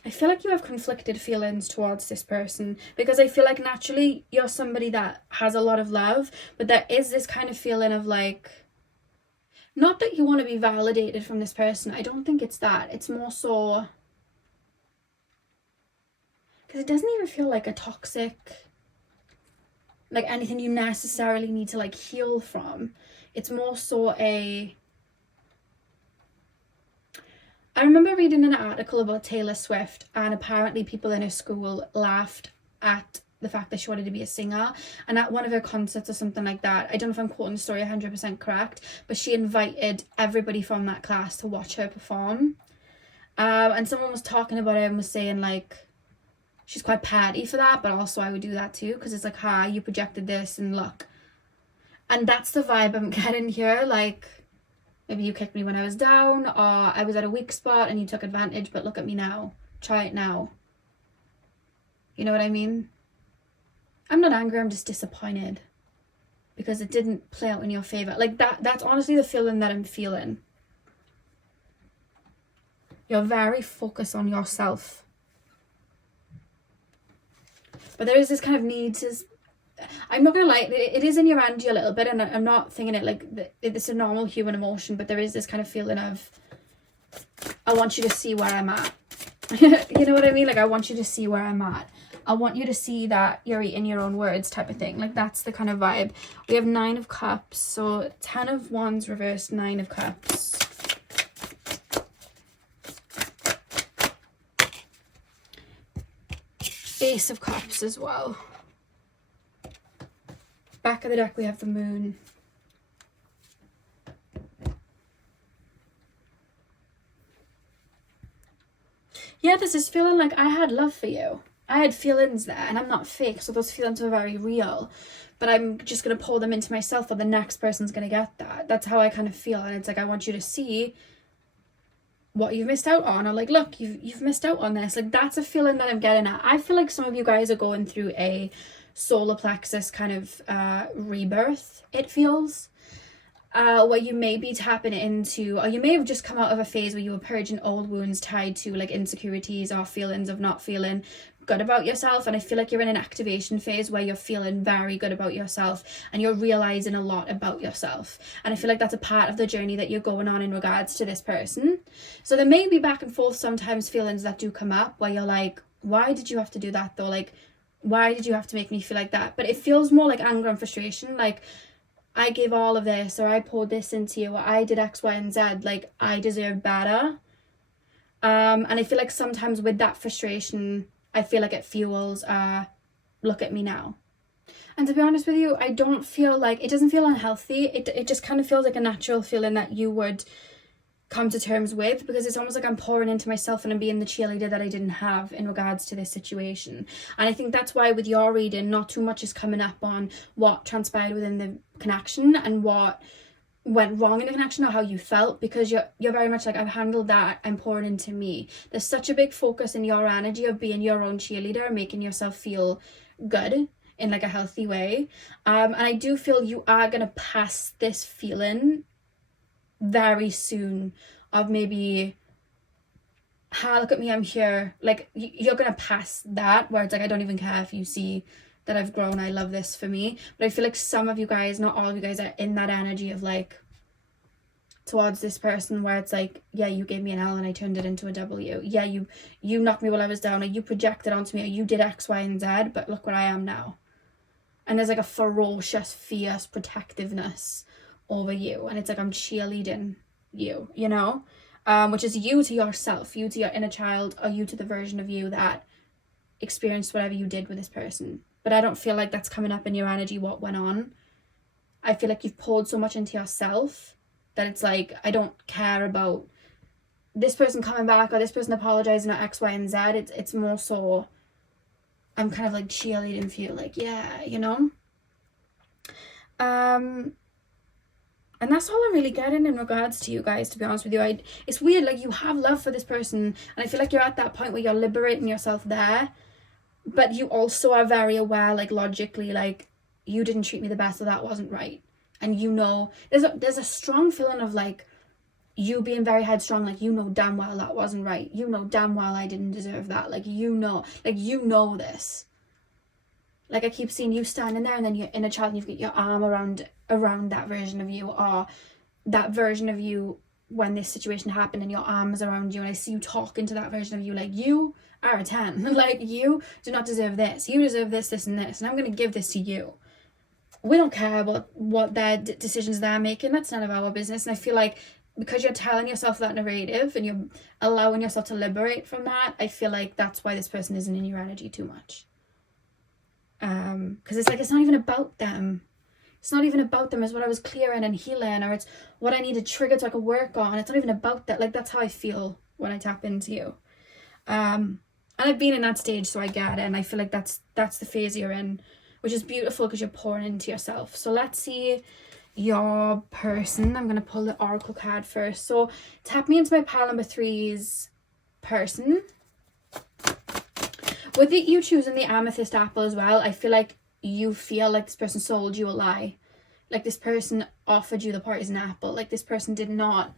I feel like you have conflicted feelings towards this person, because I feel like naturally you're somebody that has a lot of love, but there is this kind of feeling of like, not that you want to be validated from this person. I don't think it's that. It's more so, because it doesn't even feel like a toxic, like anything you necessarily need to like heal from. It's more so I remember reading an article about Taylor Swift, and apparently people in her school laughed at the fact that she wanted to be a singer, and at one of her concerts or something like that, I don't know if I'm quoting the story 100% correct, but she invited everybody from that class to watch her perform, and someone was talking about it and was saying like she's quite petty for that, but also I would do that too, because it's like, hi, you projected this and look. And that's the vibe I'm getting here. Like maybe you kicked me when I was down, or I was at a weak spot and you took advantage, but look at me now, try it now. You know what I mean? I'm not angry, I'm just disappointed because it didn't play out in your favor. Like that's honestly the feeling that I'm feeling. You're very focused on yourself, but there is this kind of need to, I'm not gonna lie, it is in your energy a little bit, and I'm not thinking it like it's a normal human emotion, but there is this kind of feeling of, I want you to see where I'm at. You know what I mean? Like I want you to see where I'm at. I want you to see that you're eating your own words type of thing. Like that's the kind of vibe. We have 9 of Cups. So 10 of Wands reversed, 9 of Cups. Ace of Cups as well. Back of the deck we have the Moon. Yeah, this is feeling like I had love for you. I had feelings there, and I'm not fake, so those feelings were very real, but I'm just going to pull them into myself, or the next person's going to get that. That's how I kind of feel, and it's like I want you to see what you've missed out on, or like, look, you've missed out on this. Like that's a feeling that I'm getting at. I feel like some of you guys are going through a solar plexus kind of rebirth, it feels. Where you may be tapping into, or you may have just come out of a phase where you were purging old wounds tied to like insecurities or feelings of not feeling good about yourself. And I feel like you're in an activation phase where you're feeling very good about yourself and you're realizing a lot about yourself. And I feel like that's a part of the journey that you're going on in regards to this person. So there may be back and forth sometimes feelings that do come up where you're like, why did you have to do that though? Like, why did you have to make me feel like that? But it feels more like anger and frustration, like I gave all of this, or I poured this into you, or I did X, Y, and Z, like I deserve better. And I feel like sometimes with that frustration, I feel like it fuels look at me now. And to be honest with you, I don't feel like, it doesn't feel unhealthy. It just kind of feels like a natural feeling that you would come to terms with, because it's almost like I'm pouring into myself and I'm being the cheerleader that I didn't have in regards to this situation. And I think that's why with your reading, not too much is coming up on what transpired within the connection and what went wrong in the connection or how you felt, because you're very much like, I've handled that, I'm pouring into me. There's such a big focus in your energy of being your own cheerleader, making yourself feel good in like a healthy way. And I do feel you are gonna pass this feeling very soon of maybe, look at me, I'm here. Like, you're gonna pass that where it's like, I don't even care if you see that I've grown, I love this for me. But I feel like some of you guys, not all of you guys, are in that energy of like, towards this person where it's like, yeah, you gave me an L and I turned it into a W. Yeah, you knocked me while I was down, or you projected onto me, or you did X, Y, and Z, but look where I am now. And there's like a ferocious, fierce protectiveness over you, and it's like, I'm cheerleading you, you know, which is you to yourself, you to your inner child, or you to the version of you that experienced whatever you did with this person. But I don't feel like that's coming up in your energy, what went on. I feel like you've poured so much into yourself that it's like, I don't care about this person coming back or this person apologizing or X, Y, and Z. It's more so, I'm kind of like cheerleading for you, like, yeah, you know. And that's all I'm really getting in regards to you guys, to be honest with you. It's weird, like, you have love for this person, and I feel like you're at that point where you're liberating yourself there, but you also are very aware, like, logically, like, you didn't treat me the best, so that wasn't right. And you know, there's a strong feeling of like, you being very headstrong, like, you know damn well that wasn't right. You know damn well I didn't deserve that. Like, you know this. Like, I keep seeing you standing there, and then you're in a child and you've got your arm around that version of you, or that version of you when this situation happened, and your arm is around you, and I see you talking to that version of you like, you are a 10. Like, you do not deserve this. You deserve this, this, and this, and I'm going to give this to you. We don't care about what their decisions they're making. That's none of our business. And I feel like because you're telling yourself that narrative and you're allowing yourself to liberate from that, I feel like that's why this person isn't in your energy too much. Because it's like, it's not even about them. It's not even about them, is what I was clearing and healing, or it's what I need to trigger so I can work on. It's not even about that. Like, that's how I feel when I tap into you. And I've been in that stage, so I get it. And I feel like that's the phase you're in, which is beautiful because you're pouring into yourself. So let's see your person. I'm going to pull the oracle card first. So tap me into my pile number 3's person. With you choosing the amethyst apple as well, I feel like you feel like this person sold you a lie. Like, this person offered you the poison apple. Like, this person did not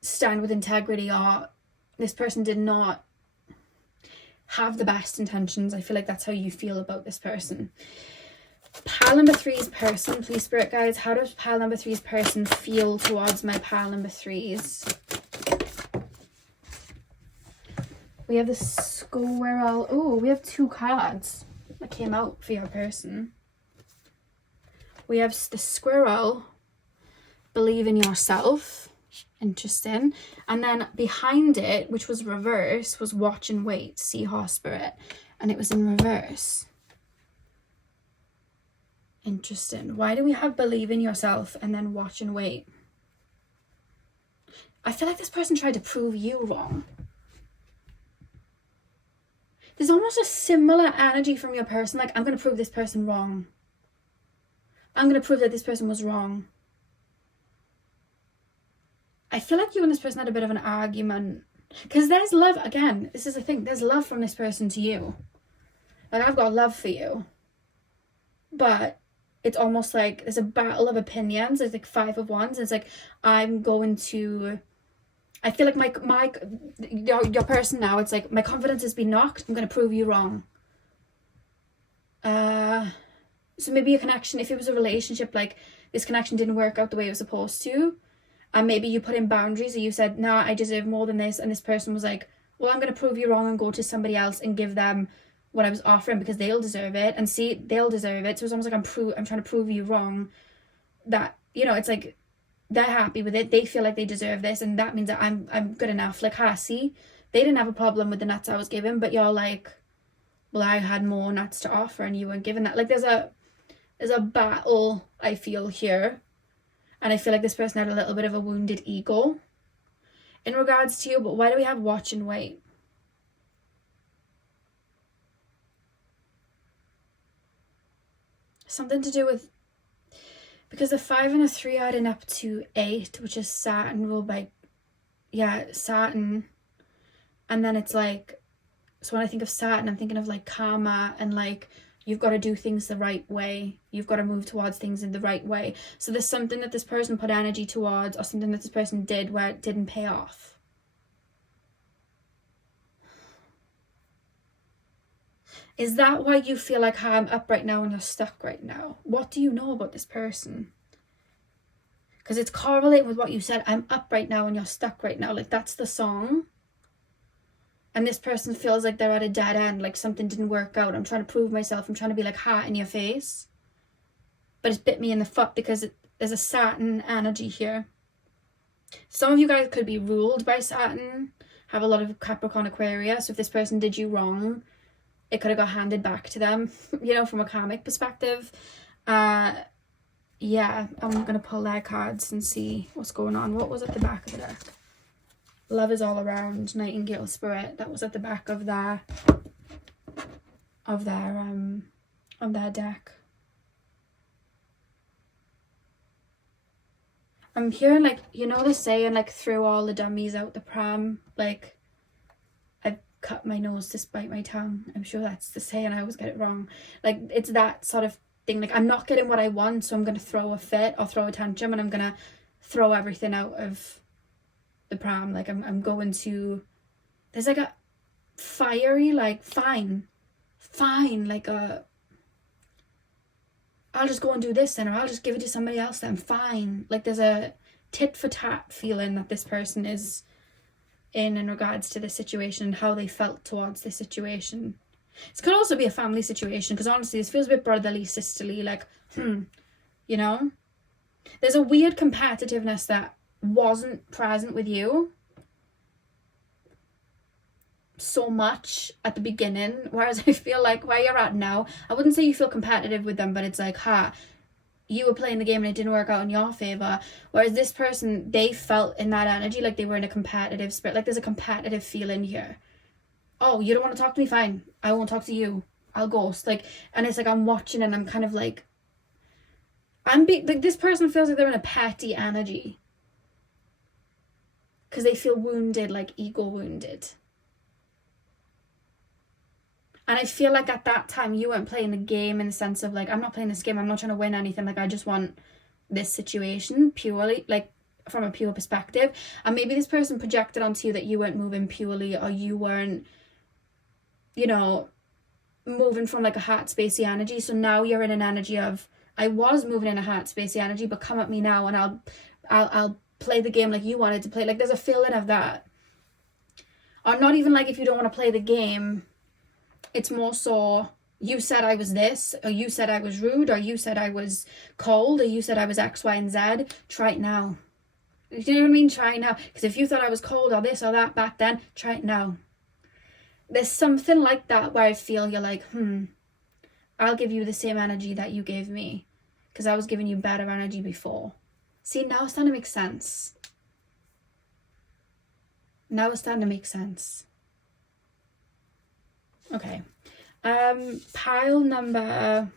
stand with integrity, or this person did not have the best intentions. I feel like that's how you feel about this person. Pile number 3's person, please, spirit guides, how does pile number 3's person feel towards my pile number 3's? We have the squirrel. Oh, we have 2 cards that came out for your person. We have the squirrel, believe in yourself. Interesting. And then behind it, which was reverse, was watch and wait, seahorse spirit, and it was in reverse. Interesting. Why do we have believe in yourself and then watch and wait? I feel like this person tried to prove you wrong. There's almost a similar energy from your person, like, I'm going to prove this person wrong. I'm going to prove that this person was wrong. I feel like you and this person had a bit of an argument, because there's love. Again, this is the thing, there's love from this person to you. Like, I've got love for you, but it's almost like there's a battle of opinions. There's like 5 of Wands. It's like, I'm going to, I feel like your person now, it's like, my confidence has been knocked, I'm going to prove you wrong. So maybe a connection, if it was a relationship, like, this connection didn't work out the way it was supposed to, and maybe you put in boundaries, or you said, nah, I deserve more than this, and this person was like, well, I'm going to prove you wrong and go to somebody else and give them what I was offering because they'll deserve it, and see, they'll deserve it. So it's almost like I'm trying to prove you wrong, that, you know, it's like, they're happy with it, they feel like they deserve this, and that means that I'm good enough. Like, see, they didn't have a problem with the nuts I was given, but you're like, well, I had more nuts to offer and you weren't given that. Like, there's a battle, I feel, here. And I feel like this person had a little bit of a wounded ego in regards to you. But why do we have watch and wait? Something to do with Because the 5 and the 3 adding up to 8, which is Saturn ruled by, Saturn. And then it's like, so when I think of Saturn, I'm thinking of like karma and like, you've got to do things the right way. You've got to move towards things in the right way. So there's something that this person put energy towards, or something that this person did where it didn't pay off. Is that why you feel like, hi, I'm up right now and you're stuck right now? What do you know about this person? Because it's correlating with what you said. I'm up right now and you're stuck right now. Like, that's the song. And this person feels like they're at a dead end, like something didn't work out. I'm trying to prove myself. I'm trying to be like hot in your face. But it's bit me in the foot because there's a Saturn energy here. Some of you guys could be ruled by Saturn, have a lot of Capricorn Aquarius. So if this person did you wrong, it could have got handed back to them, you know, from a karmic perspective. Yeah, I'm going to pull their cards and see what's going on. What was at the back of the deck? Love is all around, Nightingale Spirit. That was at the back of their deck. I'm hearing, like, you know the saying, like, throw all the dummies out the pram. Like, I've cut my nose to spite my tongue. I'm sure that's the saying. I always get it wrong. Like, it's that sort of thing. Like, I'm not getting what I want, so I'm going to throw a fit or throw a tantrum, and I'm going to throw everything out of the pram. Like, I'm going to, there's like a fiery, like, fine, like I'll just go and do this then, or I'll just give it to somebody else then, fine. Like, there's a tit for tat feeling that this person is in regards to this situation and how they felt towards this situation. This could also be a family situation, because honestly this feels a bit brotherly, sisterly, like, you know, there's a weird competitiveness that wasn't present with you so much at the beginning, whereas I feel like where you're at now, I wouldn't say you feel competitive with them, but it's like, you were playing the game and it didn't work out in your favor. Whereas this person, they felt in that energy like they were in a competitive spirit, like there's a competitive feeling here. Oh, you don't want to talk to me? Fine, I won't talk to you, I'll ghost. Like, and it's like I'm watching and I'm kind of like, like, this person feels like they're in a petty energy because they feel wounded, like ego wounded. And I feel like at that time you weren't playing the game in the sense of like, I'm not playing this game, I'm not trying to win anything, like I just want this situation purely, like from a pure perspective. And maybe this person projected onto you that you weren't moving purely, or you weren't, you know, moving from like a heart spacey energy. So now you're in an energy of, I was moving in a heart spacey energy, but come at me now and I'll play the game like you wanted to play. Like, there's a feeling of that. Or not even like, if you don't want to play the game, it's more so, you said I was this, or you said I was rude, or you said I was cold, or you said I was X, Y, and Z. Try it now. You know what I mean? Try it now. Because if you thought I was cold or this or that back then, try it now. There's something like that where I feel you're like, I'll give you the same energy that you gave me, because I was giving you better energy before. See, now it's starting to make sense. Now it's starting to make sense. Okay. Pile number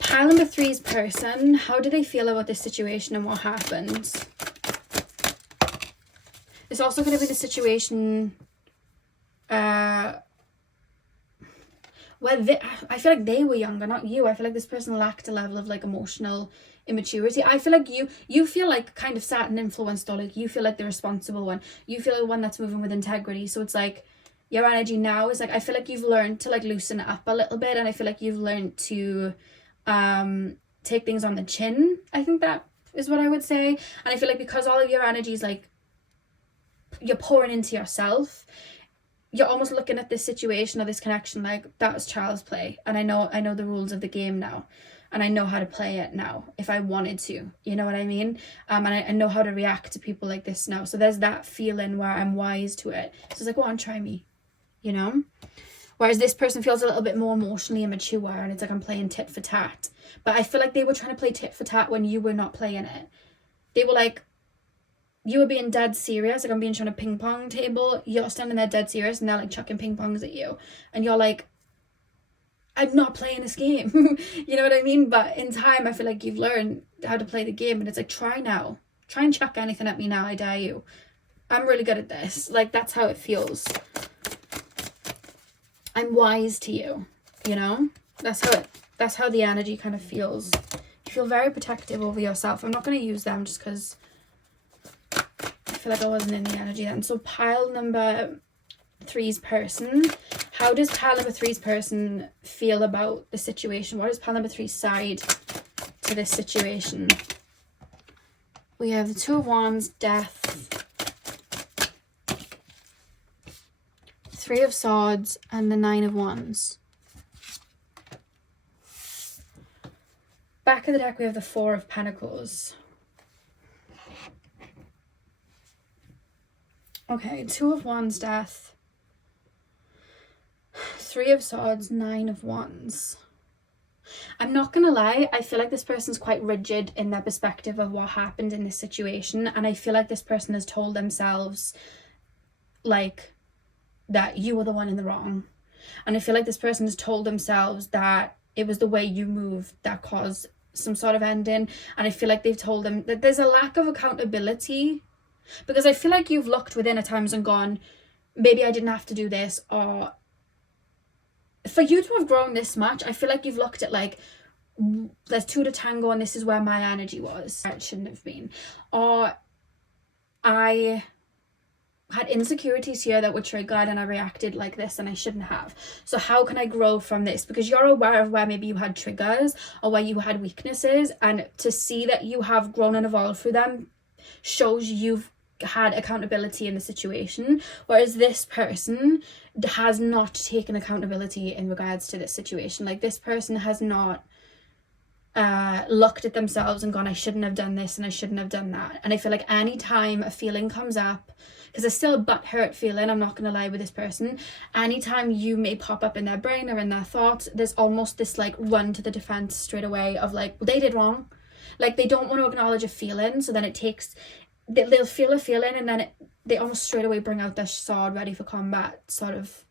3's person. How do they feel about this situation and what happened? It's also going to be the situation where I feel like they were younger, not you. I feel like this person lacked a level of like emotional immaturity. I feel like you feel like kind of Saturn influenced, or like you feel like the responsible one. You feel like the one that's moving with integrity. So it's like your energy now is like, I feel like you've learned to like loosen it up a little bit, and I feel like you've learned to take things on the chin. I think that is what I would say. And I feel like because all of your energy is like, you're pouring into yourself, you're almost looking at this situation or this connection like, that was child's play, and I know the rules of the game now, and I know how to play it now if I wanted to, you know what I mean? And I know how to react to people like this now. So there's that feeling where I'm wise to it. So it's like, go on, try me, you know? Whereas this person feels a little bit more emotionally immature, and it's like, I'm playing tit for tat. But I feel like they were trying to play tit for tat when you were not playing it. They were like, you were being dead serious, like I'm being shown a ping pong table, you're standing there dead serious, and they're like chucking ping pongs at you, and you're like, I'm not playing this game. You know what I mean? But in time, I feel like you've learned how to play the game, and it's like, try now. Try and chuck anything at me now, I dare you. I'm really good at this. Like, that's how it feels. I'm wise to you, you know? That's how the energy kind of feels. You feel very protective over yourself. I'm not going to use them just because I feel like I wasn't in the energy then. So pile number 3's person. How does pile number 3's person feel about the situation? What is pile number 3's side to this situation? We have the 2 of Wands, Death, 3 of Swords, and the 9 of Wands. Back of the deck, we have the 4 of Pentacles. Okay, 2 of Wands, Death, 3 of Swords, 9 of Wands. I'm not gonna lie, I feel like this person's quite rigid in their perspective of what happened in this situation, and I feel like this person has told themselves like that you were the one in the wrong, and I feel like this person has told themselves that it was the way you moved that caused some sort of ending, and I feel like they've told them that there's a lack of accountability, because I feel like you've looked within at times and gone, maybe I didn't have to do this, or for you to have grown this much, I feel like you've looked at like, there's 2 to tango and this is where my energy was. It shouldn't have been. Or I had insecurities here that were triggered and I reacted like this and I shouldn't have. So how can I grow from this? Because you're aware of where maybe you had triggers or where you had weaknesses, and to see that you have grown and evolved through them shows you've had accountability in the situation, whereas this person has not taken accountability in regards to this situation. Like, this person has not looked at themselves and gone, I shouldn't have done this and I shouldn't have done that. And I feel like any time a feeling comes up, because there's still a butthurt feeling, I'm not going to lie, with this person, anytime you may pop up in their brain or in their thoughts, there's almost this like run to the defense straight away of like, well, they did wrong. Like, they don't want to acknowledge a feeling, so then it takes, they'll feel a feeling and then they almost straight away bring out their sword ready for combat sort of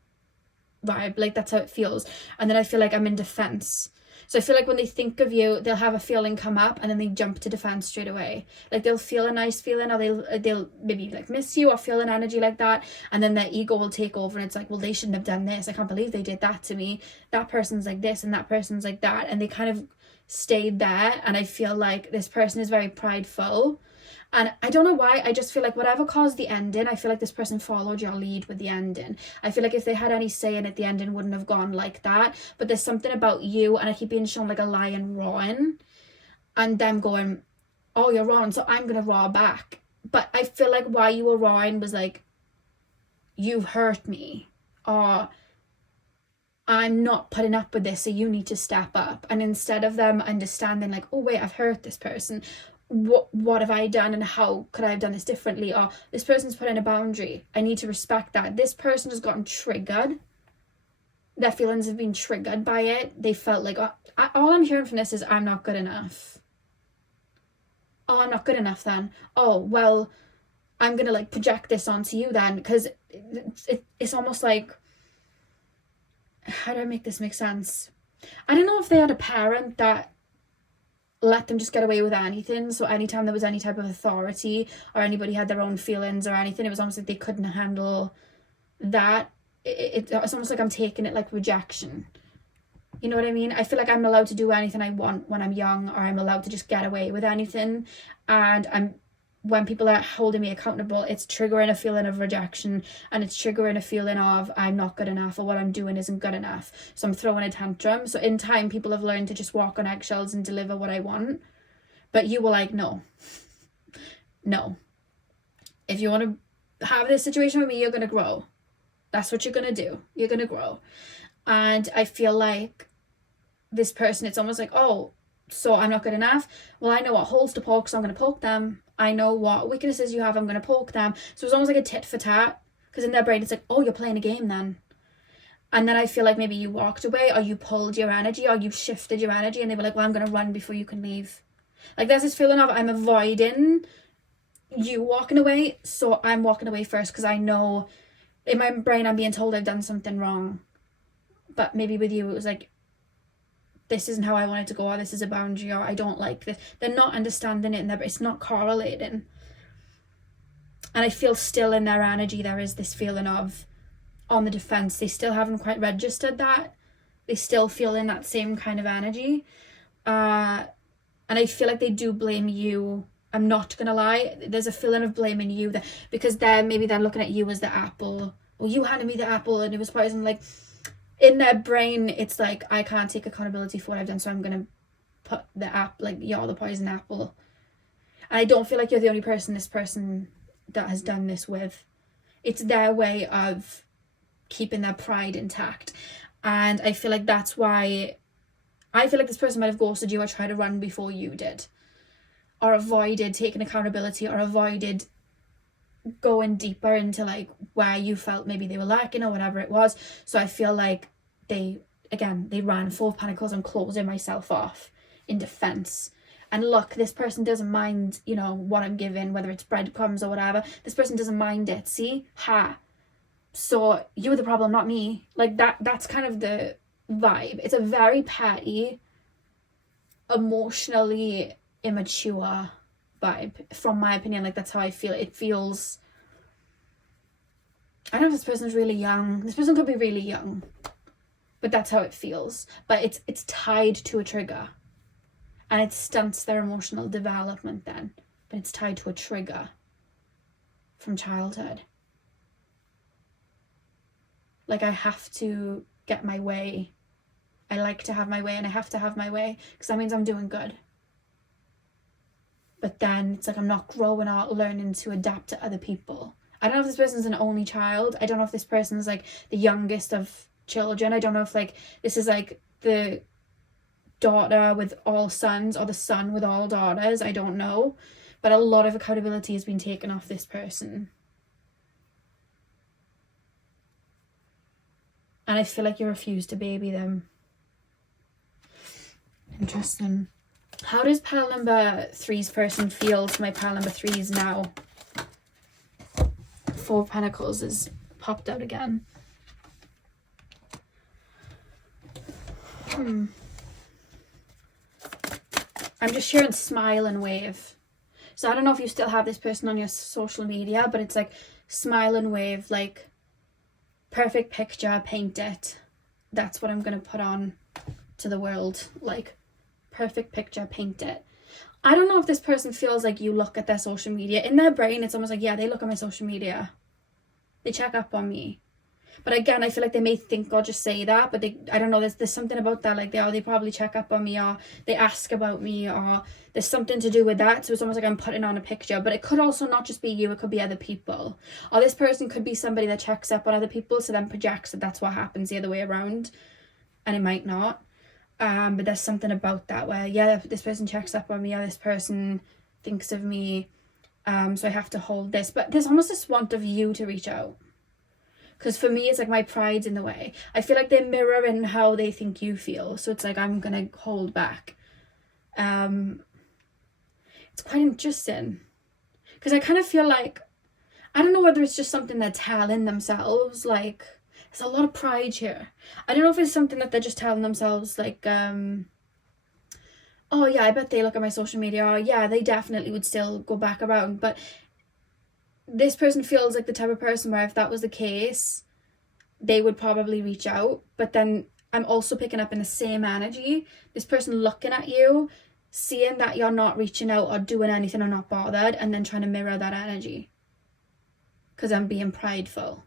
vibe. Like, that's how it feels. And then I feel like I'm in defense. So I feel like when they think of you, they'll have a feeling come up and then they jump to defense straight away. Like, they'll feel a nice feeling, or they'll maybe like miss you or feel an energy like that, and then their ego will take over and it's like, well, they shouldn't have done this. I can't believe they did that to me. That person's like this and that person's like that, and they kind of stayed there. And I feel like this person is very prideful. And I don't know why, I just feel like whatever caused the ending, I feel like this person followed your lead with the ending. I feel like if they had any say in it, the ending wouldn't have gone like that. But there's something about you, and I keep being shown like a lion roaring, and them going, oh, you're roaring, so I'm going to roar back. But I feel like why you were roaring was like, you've hurt me, or I'm not putting up with this, so you need to step up. And instead of them understanding like, oh wait, I've hurt this person, what have I done and how could I have done this differently, or this person's put in a boundary, I need to respect that. This person has gotten triggered, their feelings have been triggered by it. They felt like, oh, all I'm hearing from this is, I'm not good enough. Oh, I'm not good enough then. Oh, well, I'm gonna like project this onto you then, because it's almost like, how do I make this make sense? I don't know if they had a parent that let them just get away with anything. So anytime there was any type of authority or anybody had their own feelings or anything, it was almost like they couldn't handle that. It's almost like I'm taking it like rejection. You know what I mean? I feel like I'm allowed to do anything I want when I'm young, or I'm allowed to just get away with anything. And when people are holding me accountable, it's triggering a feeling of rejection, and it's triggering a feeling of I'm not good enough, or what I'm doing isn't good enough, so I'm throwing a tantrum. So in time, people have learned to just walk on eggshells and deliver what I want. But you were like, no, if you want to have this situation with me, you're gonna grow. That's what you're gonna do. You're gonna grow. And I feel like this person, it's almost like, oh, so I'm not good enough. Well, I know what holes to poke, so I'm gonna poke them. I know what weaknesses you have, I'm going to poke them. So it's almost like a tit for tat, because in their brain it's like, oh, you're playing a game then. And then I feel like maybe you walked away, or you pulled your energy, or you shifted your energy, and they were like, well, I'm going to run before you can leave. Like, there's this feeling of, I'm avoiding you walking away, so I'm walking away first, because I know in my brain I'm being told I've done something wrong. But maybe with you it was like, this isn't how I want it to go, or this is a boundary, or I don't like this. They're not understanding it, and it's not correlating. And I feel still in their energy there is this feeling of on the defense. They still haven't quite registered that. They still feel in that same kind of energy. And I feel like they do blame you. I'm not gonna lie. There's a feeling of blaming you, that because they're looking at you as the apple. Well, you handed me the apple and it was poison. Like, in their brain, it's like, I can't take accountability for what I've done, so I'm gonna put the like, you're the poison apple. And I don't feel like you're the only person this person that has done this with. It's their way of keeping their pride intact. And I feel like that's why I feel like this person might have ghosted you or tried to run before you did, or avoided taking accountability, or avoided going deeper into like where you felt maybe they were lacking or whatever it was. So I feel like they ran. 4 of Pentacles. I'm closing myself off in defense. And look, this person doesn't mind, you know, what I'm giving, whether it's breadcrumbs or whatever. This person doesn't mind it. See? Ha. So you're the problem, not me. Like, that's kind of the vibe. It's a very petty, emotionally immature vibe, from my opinion. Like, that's how I feel. It feels, I don't know if this person's really young. This person could be really young, but that's how it feels. But it's tied to a trigger, and it stunts their emotional development then. But it's tied to a trigger from childhood. Like, I have to get my way. I like to have my way, and I have to have my way because that means I'm doing good. But then it's like I'm not growing or learning to adapt to other people. I don't know if this person's an only child. I don't know if this person's like the youngest of children. I don't know if like this is like the daughter with all sons or the son with all daughters. I don't know. But a lot of accountability has been taken off this person. And I feel like you refuse to baby them. Interesting. How does pile number 3's person feel to my pile number 3's now? 4 of Pentacles has popped out again. I'm just hearing smile and wave. So I don't know if you still have this person on your social media, but it's like smile and wave, like perfect picture, paint it. That's what I'm going to put on to the world. Like, perfect picture, paint it. I don't know if this person feels like you look at their social media. In their brain, it's almost like, yeah, they look at my social media. They check up on me. But again, I feel like they may think or just say that, but I don't know, there's something about that, like they probably check up on me, or they ask about me, or there's something to do with that. So it's almost like I'm putting on a picture. But it could also not just be you, it could be other people. Or this person could be somebody that checks up on other people, so then projects that that's what happens the other way around. And it might not. But there's something about that where, yeah, this person checks up on me, or this person thinks of me, so I have to hold this. But there's almost this want of you to reach out. Because for me, it's like my pride's in the way. I feel like they're mirroring how they think you feel. So it's like I'm going to hold back. It's quite interesting. Because I kind of feel like, I don't know whether it's just something they're telling themselves. Like, there's a lot of pride here. I don't know if it's something that they're just telling themselves. Like, oh yeah, I bet they look at my social media. Or yeah, they definitely would still go back around. But this person feels like the type of person where if that was the case, they would probably reach out. But then I'm also picking up in the same energy, this person looking at you, seeing that you're not reaching out or doing anything or not bothered, and then trying to mirror that energy. Because I'm being prideful.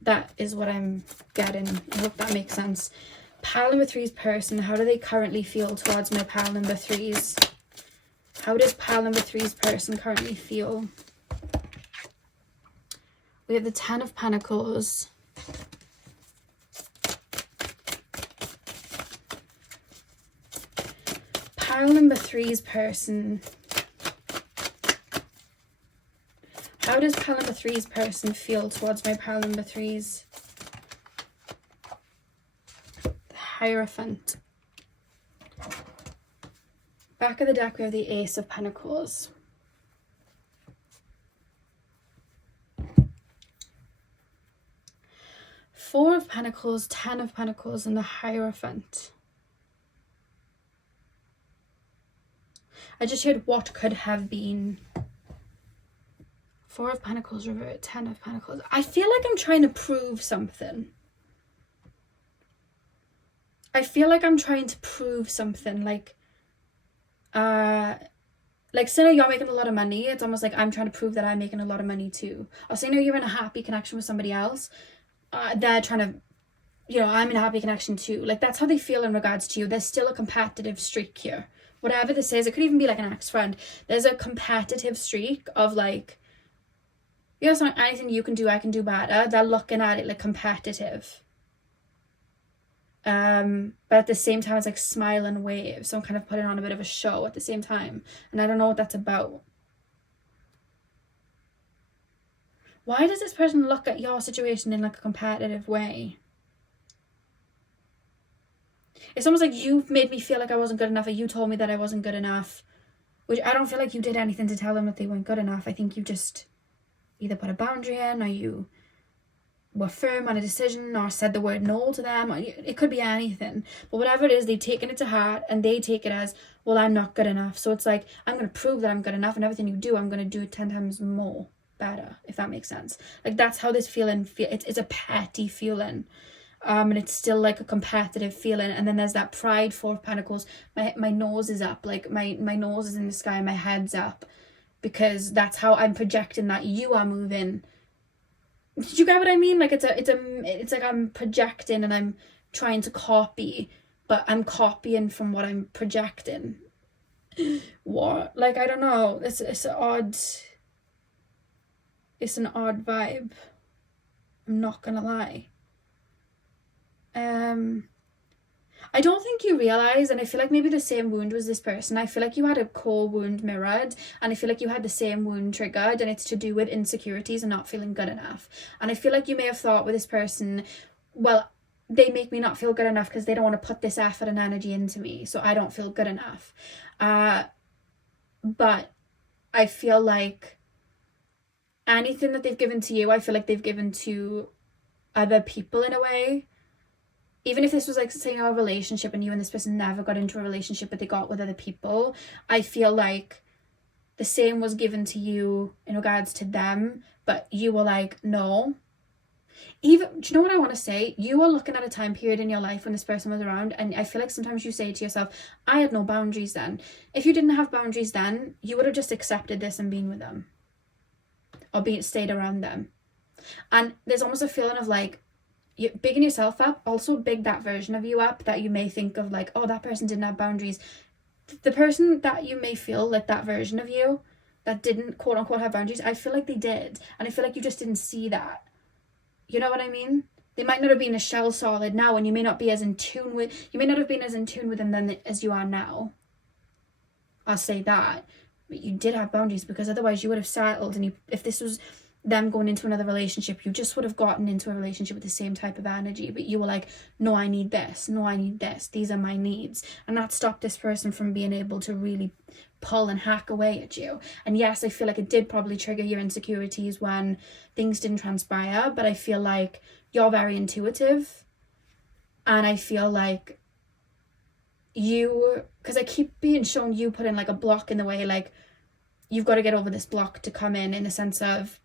That is what I'm getting. I hope that makes sense. Pile number 3's person, how do they currently feel towards my pile number 3's? How does pile number 3's person currently feel? We have the 10 of Pentacles. Pile number 3's person. How does pile number 3's person feel towards my pile number 3's? The Hierophant. Back of the deck, we have the Ace of Pentacles. Four of Pentacles, 10 of Pentacles, and the Hierophant. I just heard what could have been. 4 of Pentacles revert, 10 of Pentacles. I feel like I'm trying to prove something. I feel like I'm trying to prove something, like say now you're making a lot of money, it's almost like I'm trying to prove that I'm making a lot of money too. Or say now you're in a happy connection with somebody else, they're trying to, you know, I'm in a happy connection too. Like, that's how they feel in regards to you. There's still a competitive streak here. Whatever this is, it could even be like an ex-friend. There's a competitive streak of like, you know, it's not anything you can do, I can do better. They're looking at it like competitive. But at the same time, it's like smile and wave. So I'm kind of putting on a bit of a show at the same time. And I don't know what that's about. Why does this person look at your situation in like a competitive way? It's almost like you've made me feel like I wasn't good enough, or you told me that I wasn't good enough. Which I don't feel like you did anything to tell them that they weren't good enough. I think you just either put a boundary in, or you were firm on a decision, or said the word no to them. Or it could be anything. But whatever it is, they've taken it to heart, and they take it as, well, I'm not good enough. So it's like, I'm going to prove that I'm good enough, and everything you do, I'm going to do it 10 times more better, if that makes sense. Like, that's how this feeling it's a petty feeling. And it's still like a competitive feeling. And then there's that pride, 4 of Pentacles. My nose is up, like my nose is in the sky, my head's up, because that's how I'm projecting that you are moving. Did you get what I mean? Like, it's like I'm projecting and I'm trying to copy, but I'm copying from what I'm projecting. What? Like, I don't know. It's an odd vibe. I'm not gonna lie. I don't think you realize, and I feel like maybe the same wound was this person. I feel like you had a core wound mirrored, and I feel like you had the same wound triggered, and it's to do with insecurities and not feeling good enough. And I feel like you may have thought with this person, well, they make me not feel good enough because they don't want to put this effort and energy into me, so I don't feel good enough. But I feel like anything that they've given to you, I feel like they've given to other people in a way. Even if this was like, say, a relationship and you and this person never got into a relationship, but they got with other people, I feel like the same was given to you in regards to them, but you were like, no. Even, do you know what I want to say? You are looking at a time period in your life when this person was around, and I feel like sometimes you say to yourself, I had no boundaries then. If you didn't have boundaries then, you would have just accepted this and been with them. Or stayed around them. And there's almost a feeling of like, you're bigging yourself up, also big that version of you up that you may think of like, oh, that person didn't have boundaries. The person that you may feel like that version of you that didn't quote unquote have boundaries, I feel like they did. And I feel like you just didn't see that. You know what I mean? They might not have been a shell solid now, and you may not be as in tune with, you may not have been as in tune with them then as you are now. I'll say that. But you did have boundaries, because otherwise you would have settled, and if this was them going into another relationship, you just would have gotten into a relationship with the same type of energy, but you were like, no, I need this, no, I need this, these are my needs. And that stopped this person from being able to really pull and hack away at you. And yes, I feel like it did probably trigger your insecurities when things didn't transpire, but I feel like you're very intuitive, and I feel like you, because I keep being shown you putting like a block in the way, like you've got to get over this block to come in the sense of,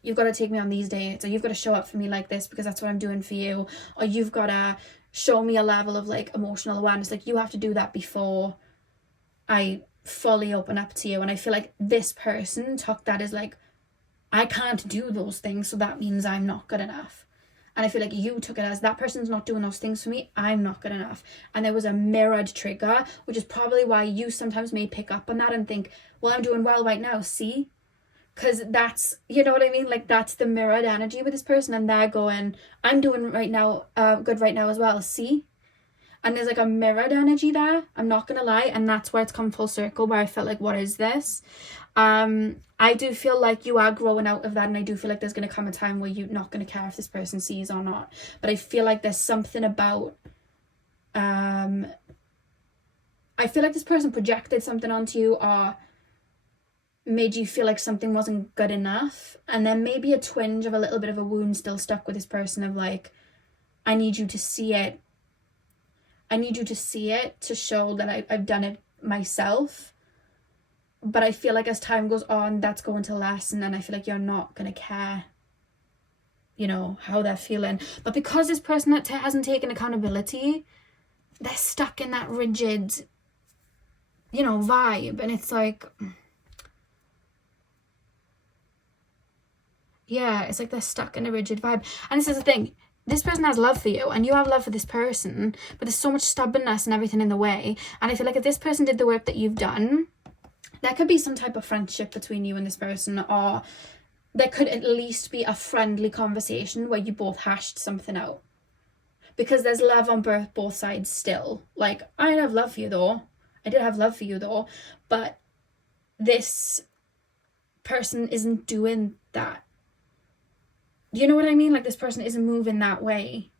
you've got to take me on these dates, or you've got to show up for me like this because that's what I'm doing for you, or you've got to show me a level of like emotional awareness, like you have to do that before I fully open up to you. And I feel like this person took that as like, I can't do those things, so that means I'm not good enough. And I feel like you took it as, that person's not doing those things for me, I'm not good enough. And there was a mirrored trigger, which is probably why you sometimes may pick up on that and think, well, I'm doing well right now, see? Because that's, you know what I mean? Like, that's the mirrored energy with this person, and they're going, I'm doing right now, good right now as well, see? And there's like a mirrored energy there, I'm not gonna lie, and that's where it's come full circle, where I felt like, what is this? I do feel like you are growing out of that, and I do feel like there's gonna come a time where you're not gonna care if this person sees or not. But I feel like there's something about, I feel like this person projected something onto you, or made you feel like something wasn't good enough, and then maybe a twinge of a little bit of a wound still stuck with this person of like, I need you to see it. I need you to see it to show that I've done it myself. But I feel like as time goes on, that's going to lessen, and I feel like you're not going to care, you know, how they're feeling. But because this person that hasn't taken accountability, they're stuck in that rigid, you know, vibe. And it's like, yeah, it's like they're stuck in a rigid vibe. And this is the thing. This person has love for you and you have love for this person, but there's so much stubbornness and everything in the way. And I feel like if this person did the work that you've done, there could be some type of friendship between you and this person, or there could at least be a friendly conversation where you both hashed something out. Because there's love on both sides still. Like, I have love for you though. I did have love for you though. But this person isn't doing that. You know what I mean? Like, this person isn't moving that way.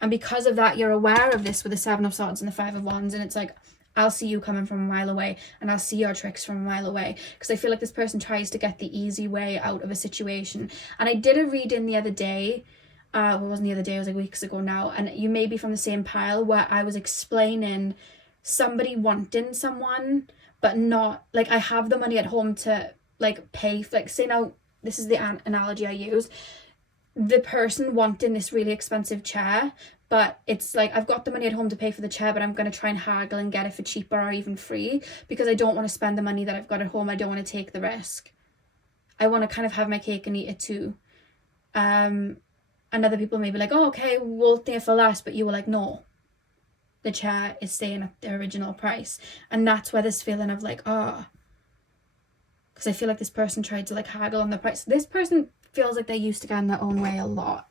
And because of that, you're aware of this with the Seven of Swords and the Five of Wands. And it's like, I'll see you coming from a mile away, and I'll see your tricks from a mile away. Because I feel like this person tries to get the easy way out of a situation. And I did a reading the other day. Well, it wasn't the other day, it was like weeks ago now. And you may be from the same pile, where I was explaining somebody wanting someone, but not, like, I have the money at home to, like, pay for, like, say now, this is the analogy I use. The person wanting this really expensive chair, but it's like, I've got the money at home to pay for the chair, but I'm going to try and haggle and get it for cheaper or even free, because I don't want to spend the money that I've got at home. I don't want to take the risk. I want to kind of have my cake and eat it too. And other people may be like, oh, okay, we'll pay for less, but you were like, no, the chair is staying at the original price. And that's where this feeling of like, because I feel like this person tried to like haggle on the price. This person feels like they're used to getting their own way a lot.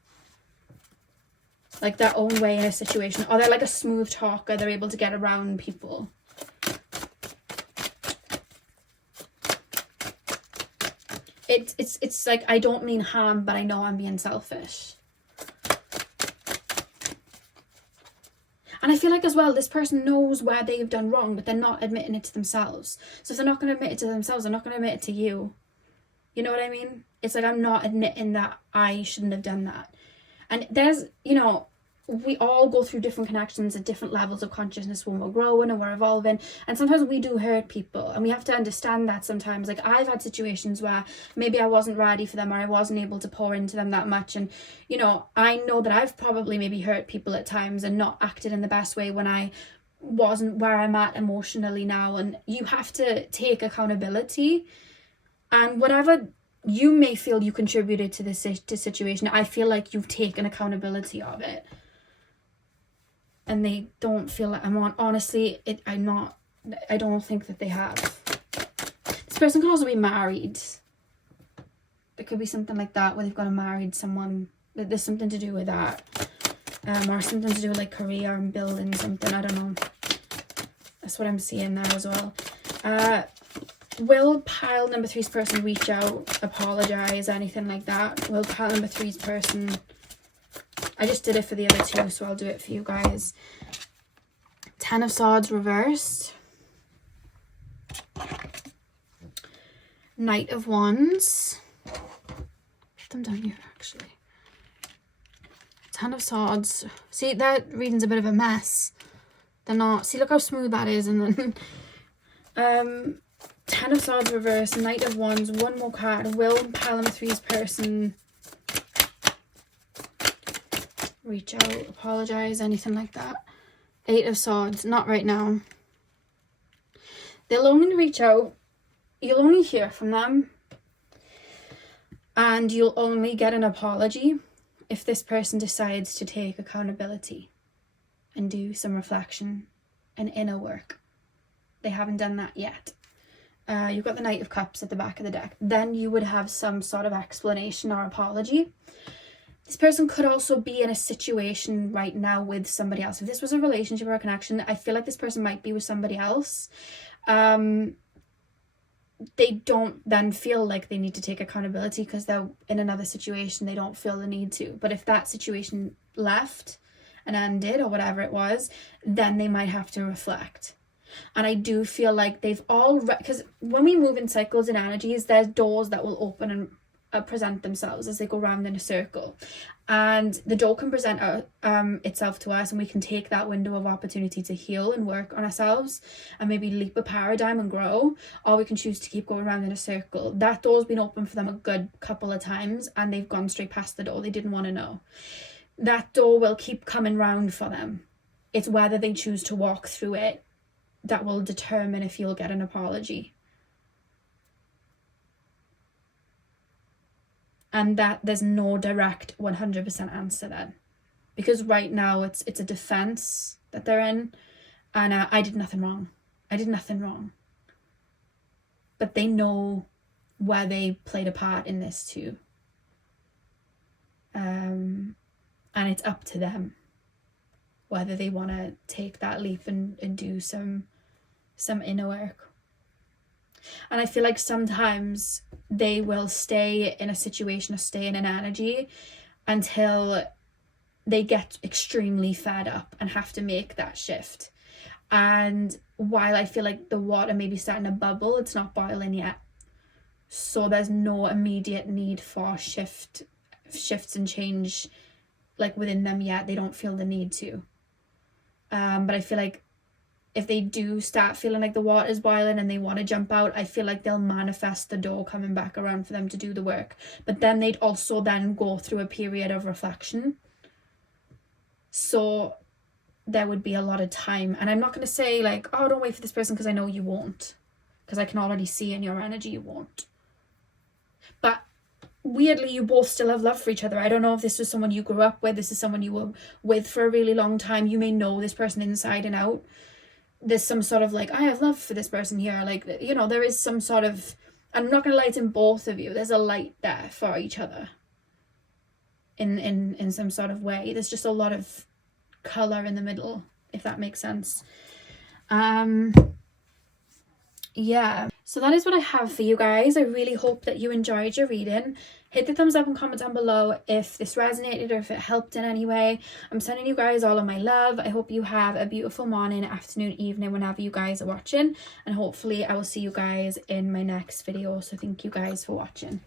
Like their own way in a situation. Or they're like a smooth talker. They're able to get around people. It's like, I don't mean harm, but I know I'm being selfish. And I feel like as well, this person knows where they've done wrong, but they're not admitting it to themselves. So if they're not going to admit it to themselves, they're not going to admit it to you. You know what I mean? It's like, I'm not admitting that I shouldn't have done that. And there's, you know, we all go through different connections at different levels of consciousness when we're growing and we're evolving. And sometimes we do hurt people. And we have to understand that sometimes. Like, I've had situations where maybe I wasn't ready for them, or I wasn't able to pour into them that much. And, you know, I know that I've probably maybe hurt people at times and not acted in the best way when I wasn't where I'm at emotionally now. And you have to take accountability. And whatever you may feel you contributed to this situation, I feel like you've taken accountability of it. And they don't feel like I'm on. Honestly, I don't think that they have. This person can also be married. There could be something like that where they've got a married someone. There's something to do with that. Or something to do with like career and building something. I don't know. That's what I'm seeing there as well. Will pile number 3's person reach out, apologize, anything like that? Will pile number 3's person... I just did it for the other two, so I'll do it for you guys. 10 of Swords reversed. Knight of Wands. Put them down here, actually. 10 of Swords. See, that reading's a bit of a mess. They're not... See, look how smooth that is. And then... 10 of Swords reversed. Knight of Wands. One more card. Will pile number 3's person... reach out, apologize, anything like that? 8 of Swords, not right now. They'll only reach out, you'll only hear from them, and you'll only get an apology if this person decides to take accountability and do some reflection and inner work. They haven't done that yet. You've got the Knight of Cups at the back of the deck. Then you would have some sort of explanation or apology. This person could also be in a situation right now with somebody else. If this was a relationship or a connection, I feel like this person might be with somebody else. They don't then feel like they need to take accountability because they're in another situation. They don't feel the need to. But if that situation left and ended or whatever it was, then they might have to reflect. And I do feel like they've all... Because when we move in cycles and energies, there's doors that will open present themselves as they go round in a circle, and the door can present itself to us, and we can take that window of opportunity to heal and work on ourselves and maybe leap a paradigm and grow, or we can choose to keep going around in a circle. That door's been open for them a good couple of times and they've gone straight past the door. They didn't want to know. That door will keep coming round for them. It's whether they choose to walk through it that will determine if you'll get an apology. And that there's no direct 100% answer then. Because right now it's a defense that they're in. And I did nothing wrong. I did nothing wrong. But they know where they played a part in this too. And it's up to them whether they want to take that leap and do some inner work. And I feel like sometimes they will stay in a situation or stay in an energy until they get extremely fed up and have to make that shift. And while I feel like the water may be starting to bubble, it's not boiling yet. So there's no immediate need for shifts and change like within them yet. They don't feel the need to. But I feel like if they do start feeling like the water's boiling and they want to jump out, I feel like they'll manifest the door coming back around for them to do the work. But then they'd also then go through a period of reflection. So there would be a lot of time. And I'm not going to say like, oh, don't wait for this person, because I know you won't. Because I can already see in your energy you won't. But weirdly, you both still have love for each other. I don't know if this was someone you grew up with. This is someone you were with for a really long time. You may know this person inside and out. There's some sort of like, I have love for this person here. Like, you know, there is some sort of, I'm not going to lie, it's in both of you. There's a light there for each other in some sort of way. There's just a lot of color in the middle, if that makes sense. Yeah, so that is what I have for you guys. I really hope that you enjoyed your reading. Hit the thumbs up and comment down below if this resonated or if it helped in any way. I'm sending you guys all of my love. I hope you have a beautiful morning, afternoon, evening, whenever you guys are watching. And hopefully I will see you guys in my next video. So thank you guys for watching.